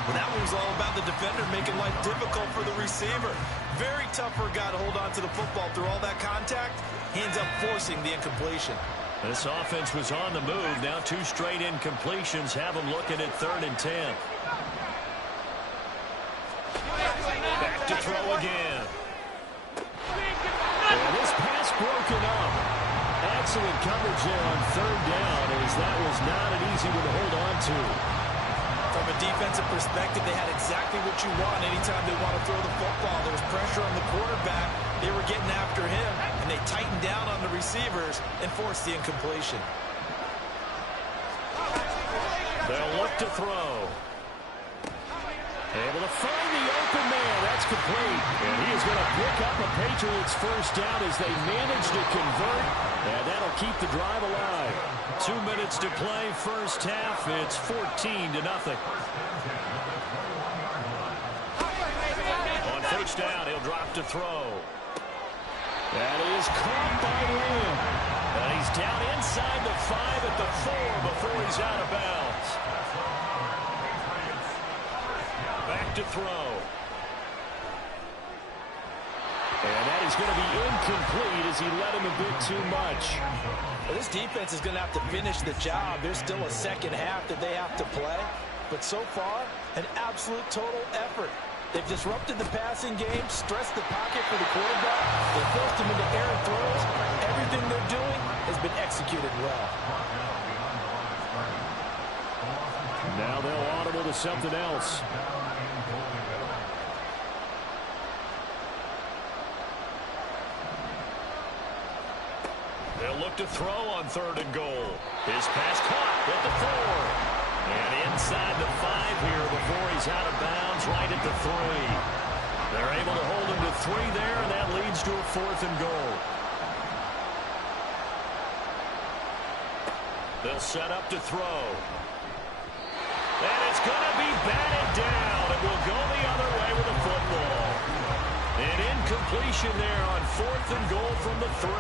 Well, that one was all about the defender making life difficult for the receiver. Very tough for a guy to hold on to the football through all that contact. He ends up forcing the incompletion. This offense was on the move. Now 2 straight incompletions have them looking at 3rd and 10. Back to throw again. And this pass broken up. Excellent coverage there on 3rd down, as that was not an easy one to hold on to. From a defensive perspective, they had exactly what you want anytime they want to throw the football. There was pressure on the quarterback. They were getting after him, and they tightened down on the receivers and forced the incompletion. They'll look to throw. Able to find the open man. That's complete. And he is going to pick up a Patriots first down as they manage to convert. And that'll keep the drive alive. 2 minutes to play, first half. It's 14-0. On first down, he'll drop to throw. That is caught by Lamb. And he's down inside the 5 at the 4 before he's out of bounds. Back to throw. And that is going to be incomplete as he led him a bit too much. Well, this defense is going to have to finish the job. There's still a second half that they have to play. But so far, an absolute total effort. They've disrupted the passing game, stressed the pocket for the quarterback. They forced him into errant throws. Everything they're doing has been executed well. Now they'll audible to something else. They'll look to throw on 3rd and goal. His pass caught at the 4. And inside the 5 here before he's out of bounds, right at the 3. They're able to hold him to 3 there, and that leads to a 4th and goal. They'll set up to throw. And it's going to be batted down. It will go the other way with the football. An incompletion there on 4th and goal from the 3.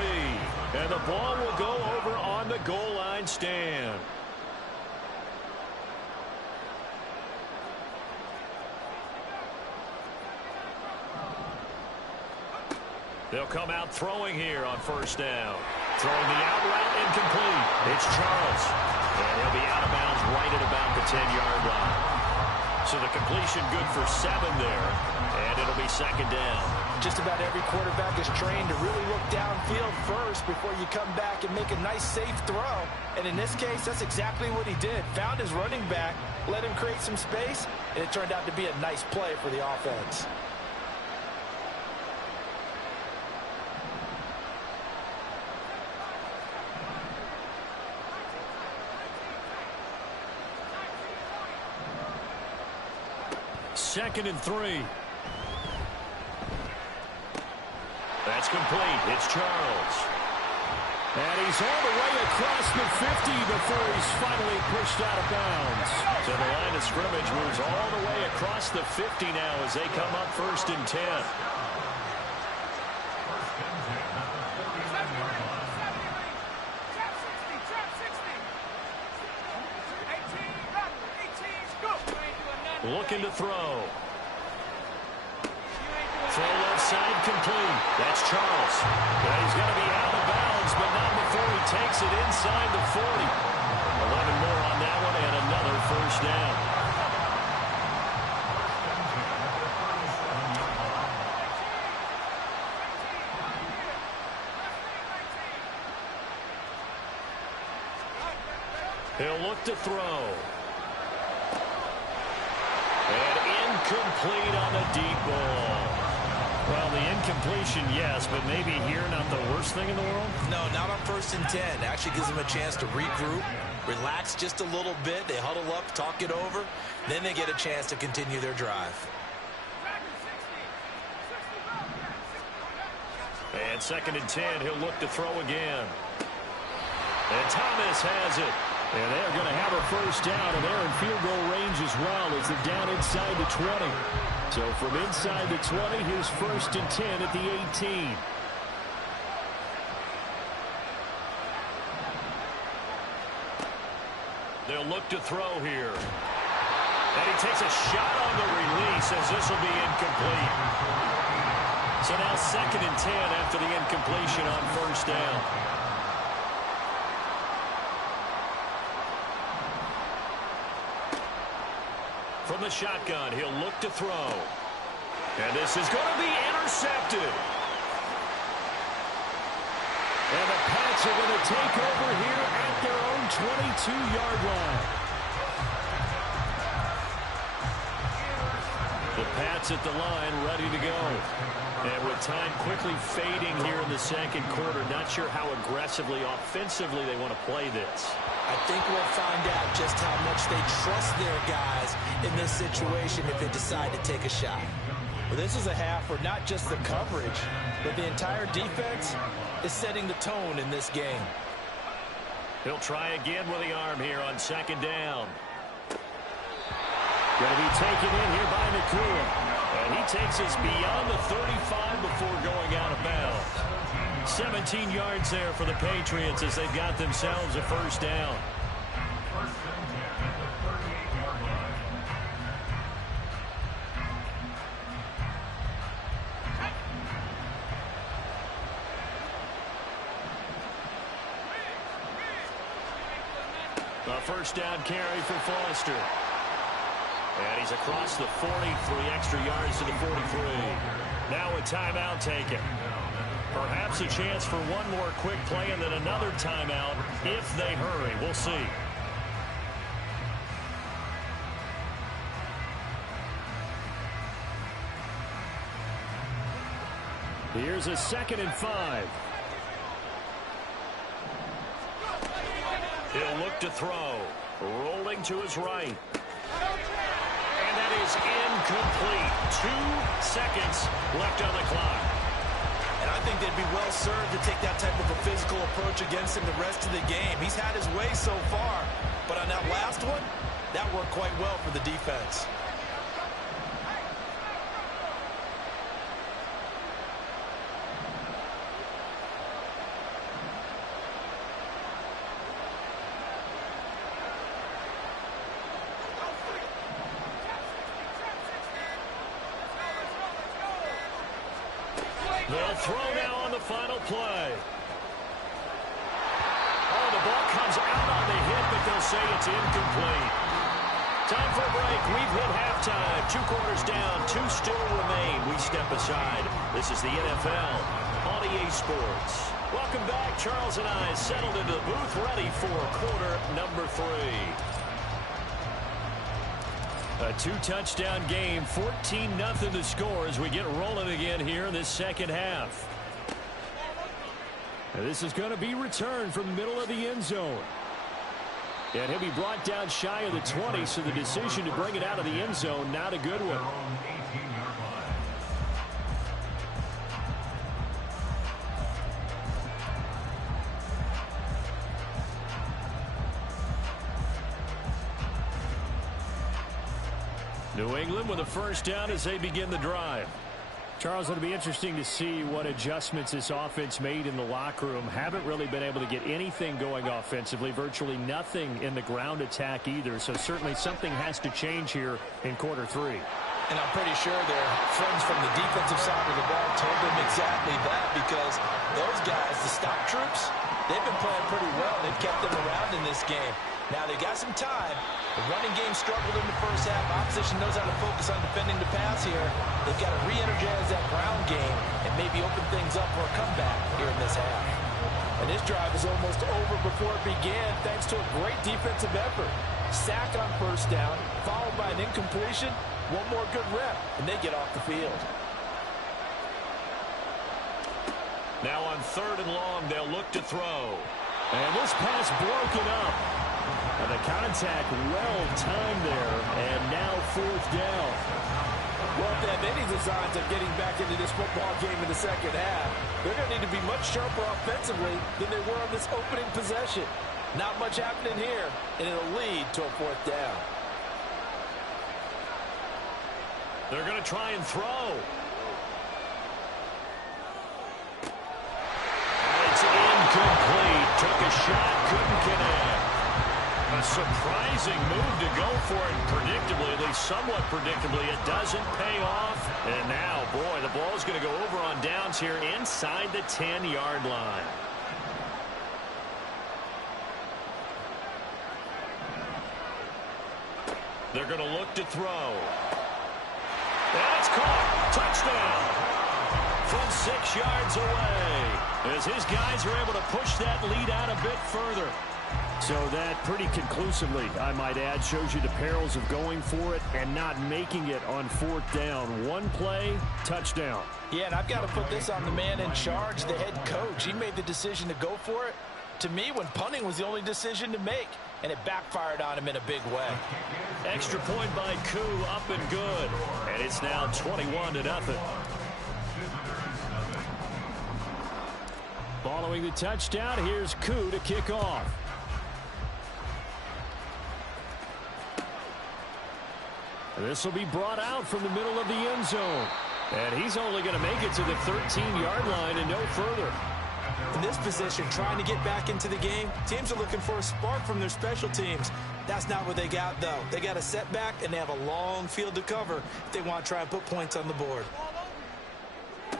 And the ball will go over on the goal line stand. They'll come out throwing here on first down. Throwing the out route incomplete. It's Charles. And he'll be out of bounds right at about the 10-yard line. So the completion good for 7 there. And it'll be 2nd down. Just about every quarterback is trained to really look downfield first before you come back and make a nice, safe throw. And in this case, that's exactly what he did. Found his running back, let him create some space, and it turned out to be a nice play for the offense. Second and 3. That's complete. It's Charles. And he's all the way across the 50 before he's finally pushed out of bounds. So the line of scrimmage moves all the way across the 50 now as they come up 1st and 10. Looking to throw. Throw left side complete. That's Charles. Yeah, he's going to be out of bounds, but not before he takes it inside the 40. 11 more on that one and another first down. He'll look to throw. And incomplete on the deep ball. Well, the incompletion, yes, but maybe here not the worst thing in the world? No, not on 1st and 10. Actually gives them a chance to regroup, relax just a little bit. They huddle up, talk it over. Then they get a chance to continue their drive. And 2nd and 10, he'll look to throw again. And Thomas has it. And they're going to have a first down, and they're in field goal range as well as they're down inside the 20. So from inside the 20, here's 1st and 10 at the 18. He'll look to throw here. And he takes a shot on the release as this will be incomplete. So now 2nd and 10 after the incompletion on 1st down. From the shotgun, he'll look to throw. And this is going to be intercepted. And the Pats are going to take over here at their own 22-yard line. The Pats at the line, ready to go. And with time quickly fading here in the 2nd quarter, not sure how aggressively, offensively they want to play this. I think we'll find out just how much they trust their guys in this situation if they decide to take a shot. Well, this is a half where not just the coverage, but the entire defense is setting the tone in this game. He'll try again with the arm here on 2nd down. Going to be taken in here by Nakua. And he takes us beyond the 35 before going out of bounds. 17 yards there for the Patriots as they've got themselves a 1st down. A 1st down carry for Foster. And he's across the 40, 3 extra yards to the 43. Now a timeout taken. Perhaps a chance for one more quick play and then another timeout if they hurry. We'll see. Here's a 2nd and 5. He'll look to throw. Rolling to his right. And that is incomplete. 2 seconds left on the clock. And I think they'd be well served to take that type of a physical approach against him the rest of the game. He's had his way so far, but on that last one, that worked quite well for the defense. They'll throw now on the final play. Oh, the ball comes out on the hit, but they'll say it's incomplete. Time for a break. We've hit halftime. 2 quarters down, 2 still remain. We step aside. This is the NFL on EA Sports. Welcome back. Charles and I settled into the booth, ready for quarter number 3. A 2-touchdown game, 14-0 the score as we get rolling again here in this 2nd half. And this is going to be returned from the middle of the end zone. And he'll be brought down shy of the 20, so the decision to bring it out of the end zone, not a good one. New England with a 1st down as they begin the drive. Charles, it'll be interesting to see what adjustments this offense made in the locker room. Haven't really been able to get anything going offensively, virtually nothing in the ground attack either. So certainly something has to change here in quarter 3. And I'm pretty sure their friends from the defensive side of the ball told them exactly that, because those guys, the stop troops, they've been playing pretty well. They've kept them around in this game. Now they got some time. The running game struggled in the 1st half. Opposition knows how to focus on defending the pass here. They've got to re-energize that ground game and maybe open things up for a comeback here in this half. And this drive is almost over before it began thanks to a great defensive effort. Sack on 1st down, followed by an incompletion. One more good rep, and they get off the field. Now on 3rd and long, they'll look to throw. And this pass broken up. And the contact well timed there, and now 4th down. Well, if they have any designs of getting back into this football game in the 2nd half, they're going to need to be much sharper offensively than they were on this opening possession. Not much happening here, and it'll lead to a 4th down. They're going to try and throw. And it's incomplete. Took a shot, couldn't connect. A surprising move to go for it predictably, at least somewhat predictably. It doesn't pay off. And now, boy, the ball's going to go over on downs here inside the 10-yard line. They're going to look to throw. And it's caught. Touchdown. From 6 yards away. As his guys are able to push that lead out a bit further. So that pretty conclusively, I might add, shows you the perils of going for it and not making it on 4th down. One play, touchdown. Yeah, and I've got to put this on the man in charge, the head coach. He made the decision to go for it. To me, when punting was the only decision to make, and it backfired on him in a big way. Extra point by Koo, up and good. And it's now 21-0. Following the touchdown, here's Koo to kick off. This will be brought out from the middle of the end zone. And he's only going to make it to the 13-yard line and no further. In this position, trying to get back into the game, teams are looking for a spark from their special teams. That's not what they got, though. They got a setback, and they have a long field to cover if they want to try and put points on the board. And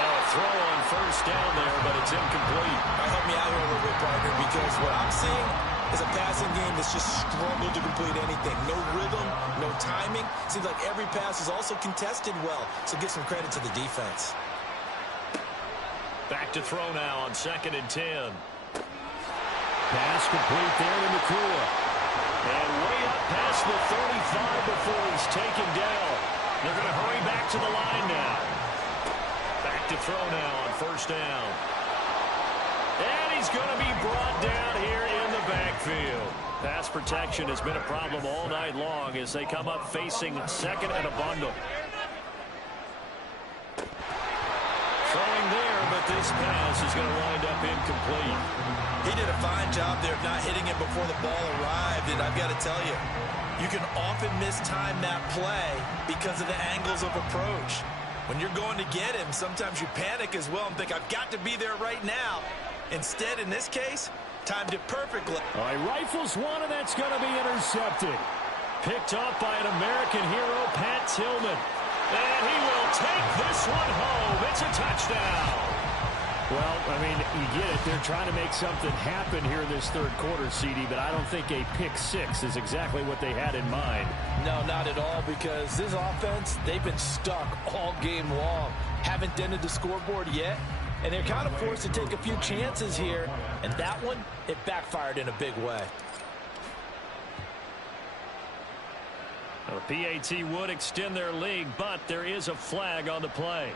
now a throw on 1st down there, but it's incomplete. Help me out here a little bit, partner, because what I'm seeing is a passing game that's just struggled to complete anything. No rhythm, no timing. Seems like every pass is also contested well, so give some credit to the defense. Back to throw now on 2nd and 10. Pass complete there to Nakua. And way up past the 35 before he's taken down. They're going to hurry back to the line now. Back to throw now on 1st down. And he's going to be brought down here in the backfield. Pass protection has been a problem all night long as they come up facing 2nd and a bundle. Throwing there, but this pass is going to wind up incomplete. He did a fine job there of not hitting it before the ball arrived, and I've got to tell you, you can often mistime that play because of the angles of approach. When you're going to get him, sometimes you panic as well and think, I've got to be there right now. Instead, in this case, timed it perfectly. All right, rifles one, and that's going to be intercepted. Picked off by an American hero, Pat Tillman. And he will take this one home. It's a touchdown. Well, I mean, you get it. They're trying to make something happen here in this 3rd quarter, CD, but I don't think a pick 6 is exactly what they had in mind. No, not at all, because this offense, they've been stuck all game long. Haven't dented the scoreboard yet, and they're kind of forced to take a few chances here, and that one, it backfired in a big way. The PAT would extend their lead, but there is a flag on the play.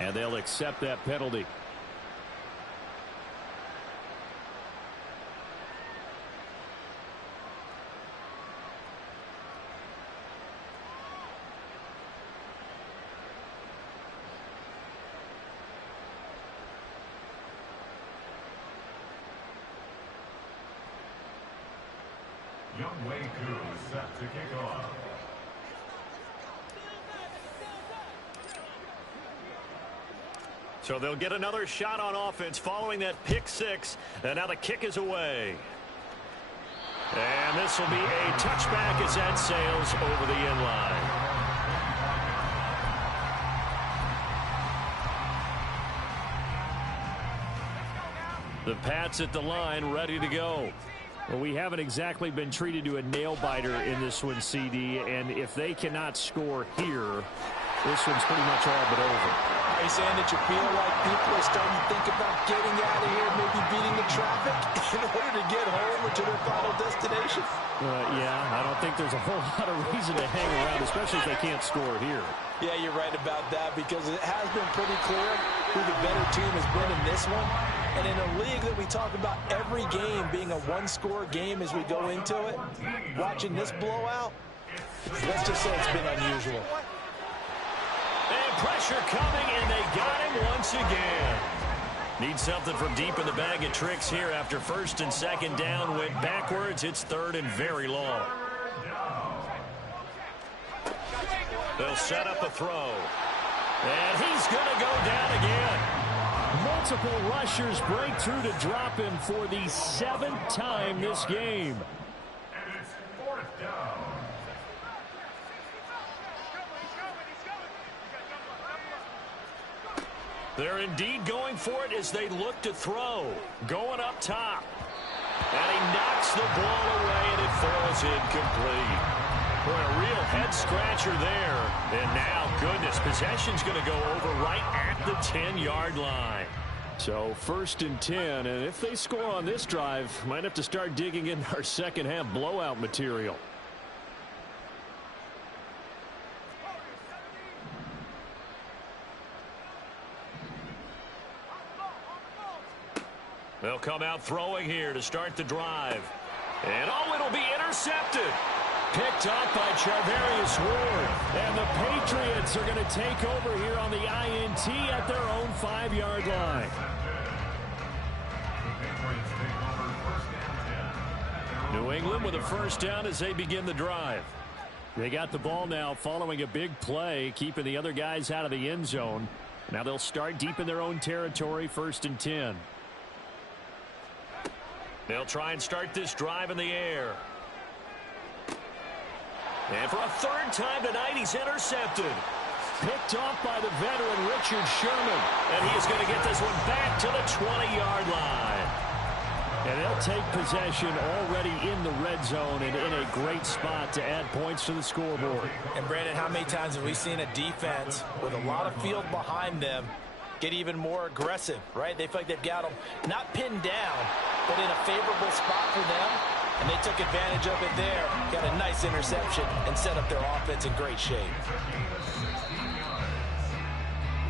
And they'll accept that penalty. Youngwei Koo set to kick off. So they'll get another shot on offense following that pick 6. And now the kick is away. And this will be a touchback as that sails over the end line. The Pats at the line, ready to go. Well, we haven't exactly been treated to a nail-biter in this one, CD, and if they cannot score here, this one's pretty much all but over. Are you saying that you feel like people are starting to think about getting out of here, maybe beating the traffic in order to get home or to their final destination? Yeah, I don't think there's a whole lot of reason to hang around, especially if they can't score here. Yeah, you're right about that, because it has been pretty clear who the better team has been in this one. And in a league that we talk about every game being a one-score game as we go into it, watching this blowout, let's just say it's been unusual. And pressure coming, and they got him once again. Need something from deep in the bag of tricks here after 1st and 2nd down. Went backwards. It's 3rd and very long. They'll set up a throw. And he's going to go down again. Multiple rushers break through to drop him for the 7th time this game. And it's 4th down. They're indeed going for it as they look to throw. Going up top. And he knocks the ball away, and it falls incomplete. Boy, a real head-scratcher there. And now, goodness, possession's going to go over right at the 10-yard line. So 1st and 10, and if they score on this drive, might have to start digging in our second-half blowout material. They'll come out throwing here to start the drive. And, oh, it'll be intercepted. Picked up by Charvarius Ward. And the Patriots are going to take over here on the INT at their own 5-yard line. New England with a 1st down as they begin the drive. They got the ball now following a big play, keeping the other guys out of the end zone. Now they'll start deep in their own territory, 1st and 10. They'll try and start this drive in the air. And for a 3rd time tonight, he's intercepted. Picked off by the veteran Richard Sherman. And he is going to get this one back to the 20-yard line. And they'll take possession already in the red zone and in a great spot to add points to the scoreboard. And, Brandon, how many times have we seen a defense with a lot of field behind them get even more aggressive, right? They feel like they've got them not pinned down, but in a favorable spot for them, and they took advantage of it there. Got a nice interception and set up their offense in great shape.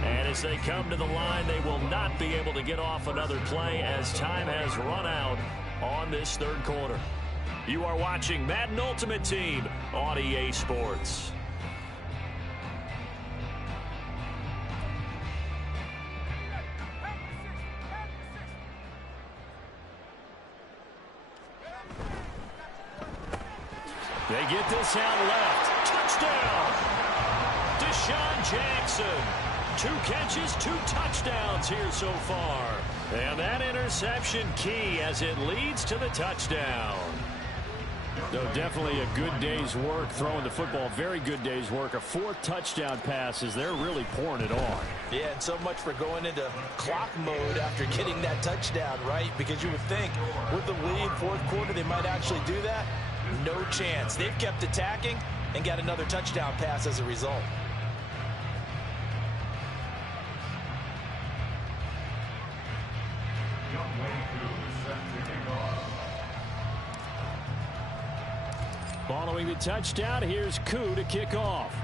And as they come to the line, they will not be able to get off another play as time has run out on this 3rd quarter. You are watching Madden Ultimate Team on EA Sports. They get this out left. Touchdown! Deshaun Jackson. 2 catches, 2 touchdowns here so far. And that interception key as it leads to the touchdown. So definitely a good day's work throwing the football. Very good day's work. A 4th touchdown pass as they're really pouring it on. Yeah, and so much for going into clock mode after getting that touchdown, right? Because you would think with the lead, 4th quarter, they might actually do that. No chance. They've kept attacking and got another touchdown pass as a result. Following the touchdown, here's Koo to kick off.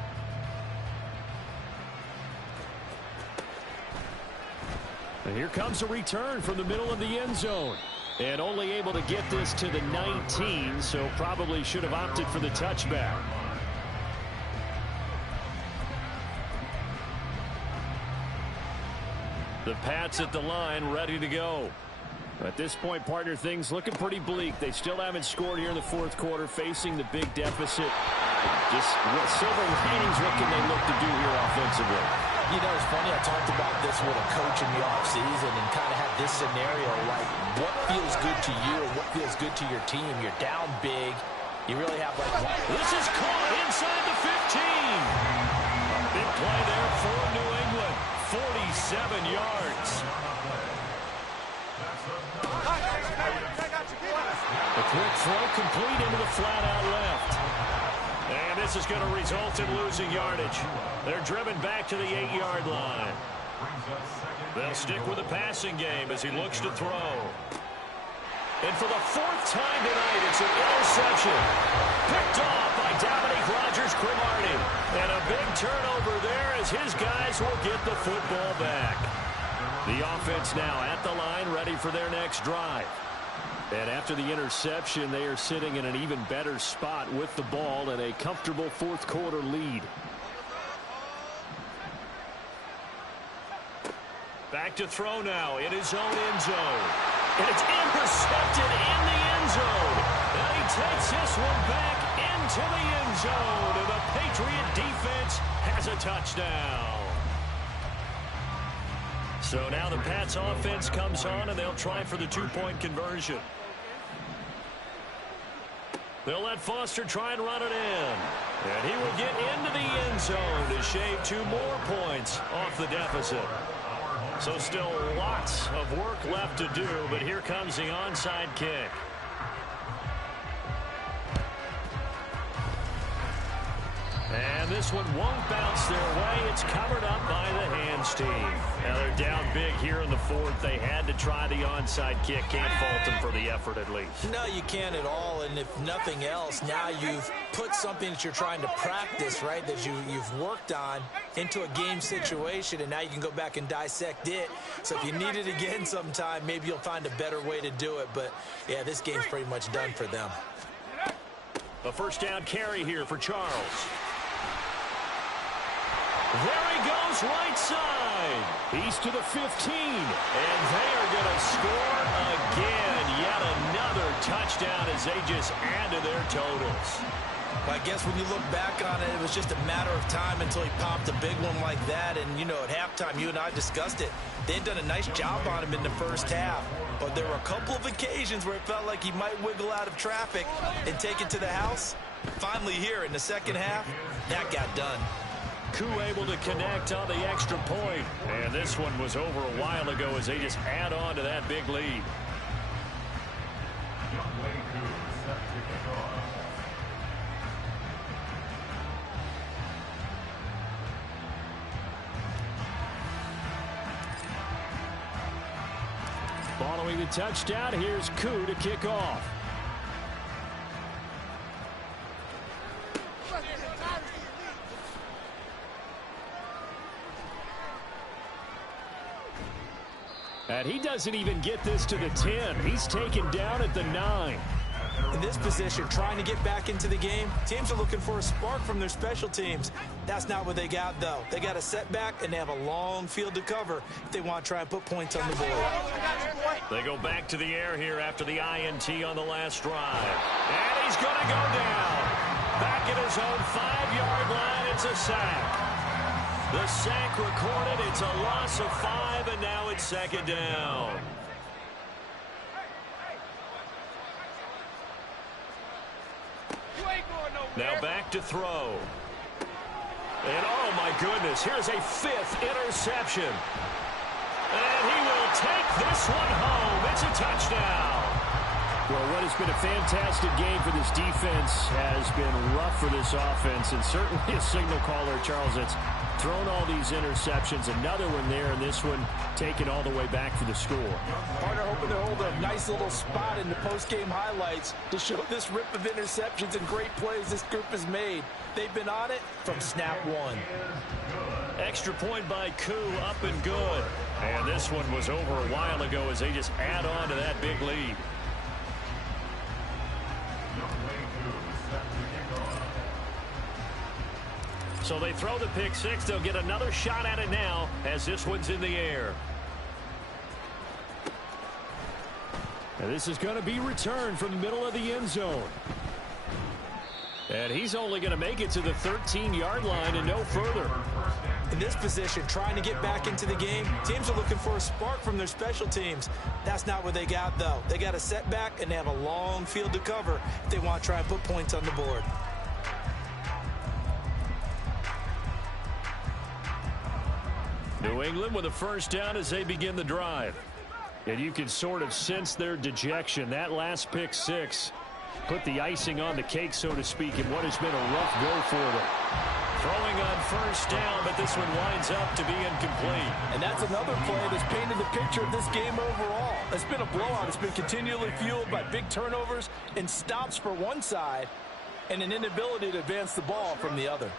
And here comes a return from the middle of the end zone. And only able to get this to the 19, so probably should have opted for the touchback. The Pats at the line, ready to go. At this point, partner, things looking pretty bleak. They still haven't scored here in the 4th quarter, facing the big deficit. Just what silver linings, what can they look to do here offensively? You know, it's funny, I talked about this with a coach in the offseason and kind of had this scenario, like what feels good to you or what feels good to your team. You're down big. You really have like one. This is caught inside the 15. A big play there for New England. 47 yards. A quick throw complete into the flat out left. And this is going to result in losing yardage. They're driven back to the 8-yard line. They'll stick with the passing game as he looks to throw. And for the 4th time tonight, it's an interception. Picked off by Dominique Rodgers-Cromartie. And a big turnover there as his guys will get the football back. The offense now at the line, ready for their next drive. And after the interception, they are sitting in an even better spot with the ball and a comfortable 4th quarter lead. Back to throw now in his own end zone. And it's intercepted in the end zone. And he takes this one back into the end zone, and the Patriot defense has a touchdown. So now the Pats offense comes on, and they'll try for the two-point conversion. They'll let Foster try and run it in. And he will get into the end zone to shave 2 more points off the deficit. So still lots of work left to do, but here comes the onside kick. And this one won't bounce their way. It's covered up by the hands team. Now they're down big here in the fourth. They had to try the onside kick. Can't fault them for the effort at least. No, you can't at all. And if nothing else, now you've put something that you're trying to practice, right, that you've worked on into a game situation, and now you can go back and dissect it. So if you need it again sometime, maybe you'll find a better way to do it. But, yeah, this game's pretty much done for them. A first down carry here for Charles. There he goes, right side. He's to the 15. And they are going to score again. Yet another touchdown as they just add to their totals. I guess when you look back on it, it was just a matter of time until he popped a big one like that. And, you know, at halftime, you and I discussed it. They had done a nice job on him in the first half. But there were a couple of occasions where it felt like he might wiggle out of traffic and take it to the house. Finally here in the second half, that got done. Koo able to connect on the extra point. And this one was over a while ago as they just add on to that big lead. Following the touchdown, here's Koo to kick off. And he doesn't even get this to the 10. He's taken down at the 9. In this position, trying to get back into the game, teams are looking for a spark from their special teams. That's not what they got, though. They got a setback, and they have a long field to cover if they want to try and put points on the board. They go back to the air here after the INT on the last drive. And he's going to go down. Back at his own 5-yard line, it's a sack. The sack recorded. It's a loss of 5, and now it's second down. Now back to throw. And oh my goodness, here's a 5th interception. And he will take this one home. It's a touchdown. Well, what has been a fantastic game for this defense has been rough for this offense, and certainly a signal caller, Charles, that's thrown all these interceptions. Another one there, and this one taken all the way back for the score. Partner hoping to hold a nice little spot in the post-game highlights to show this rip of interceptions and great plays this group has made. They've been on it from snap one. Extra point by Koo, up and good. And this one was over a while ago as they just add on to that big lead. So they throw the pick six. They'll get another shot at it now as this one's in the air. And this is going to be returned from the middle of the end zone. And he's only going to make it to the 13-yard line and no further. In this position, trying to get back into the game, teams are looking for a spark from their special teams. That's not what they got, though. They got a setback, and they have a long field to cover if they want to try and put points on the board. New England with a first down as they begin the drive. And you can sort of sense their dejection. That last pick six put the icing on the cake, so to speak, in what has been a rough go for them. Throwing on first down, but this one winds up to be incomplete. And that's another play that's painted the picture of this game overall. It's been a blowout. It's been continually fueled by big turnovers and stops for one side and an inability to advance the ball from the other.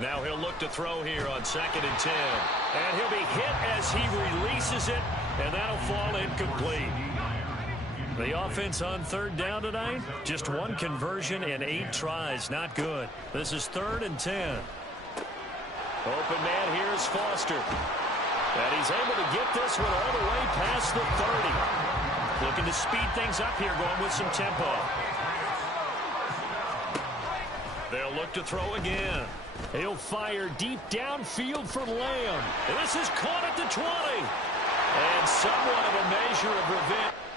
Now he'll look to throw here on 2nd and 10. And he'll be hit as he releases it, and that'll fall incomplete. The offense on 3rd down tonight, just 1 conversion and 8 tries. Not good. This is 3rd and 10. Open man, here's Foster. And he's able to get this one all the way past the 30. Looking to speed things up here, going with some tempo. They'll look to throw again. He'll fire deep downfield for Lamb. This is caught at the 20. And somewhat of a measure of revenge.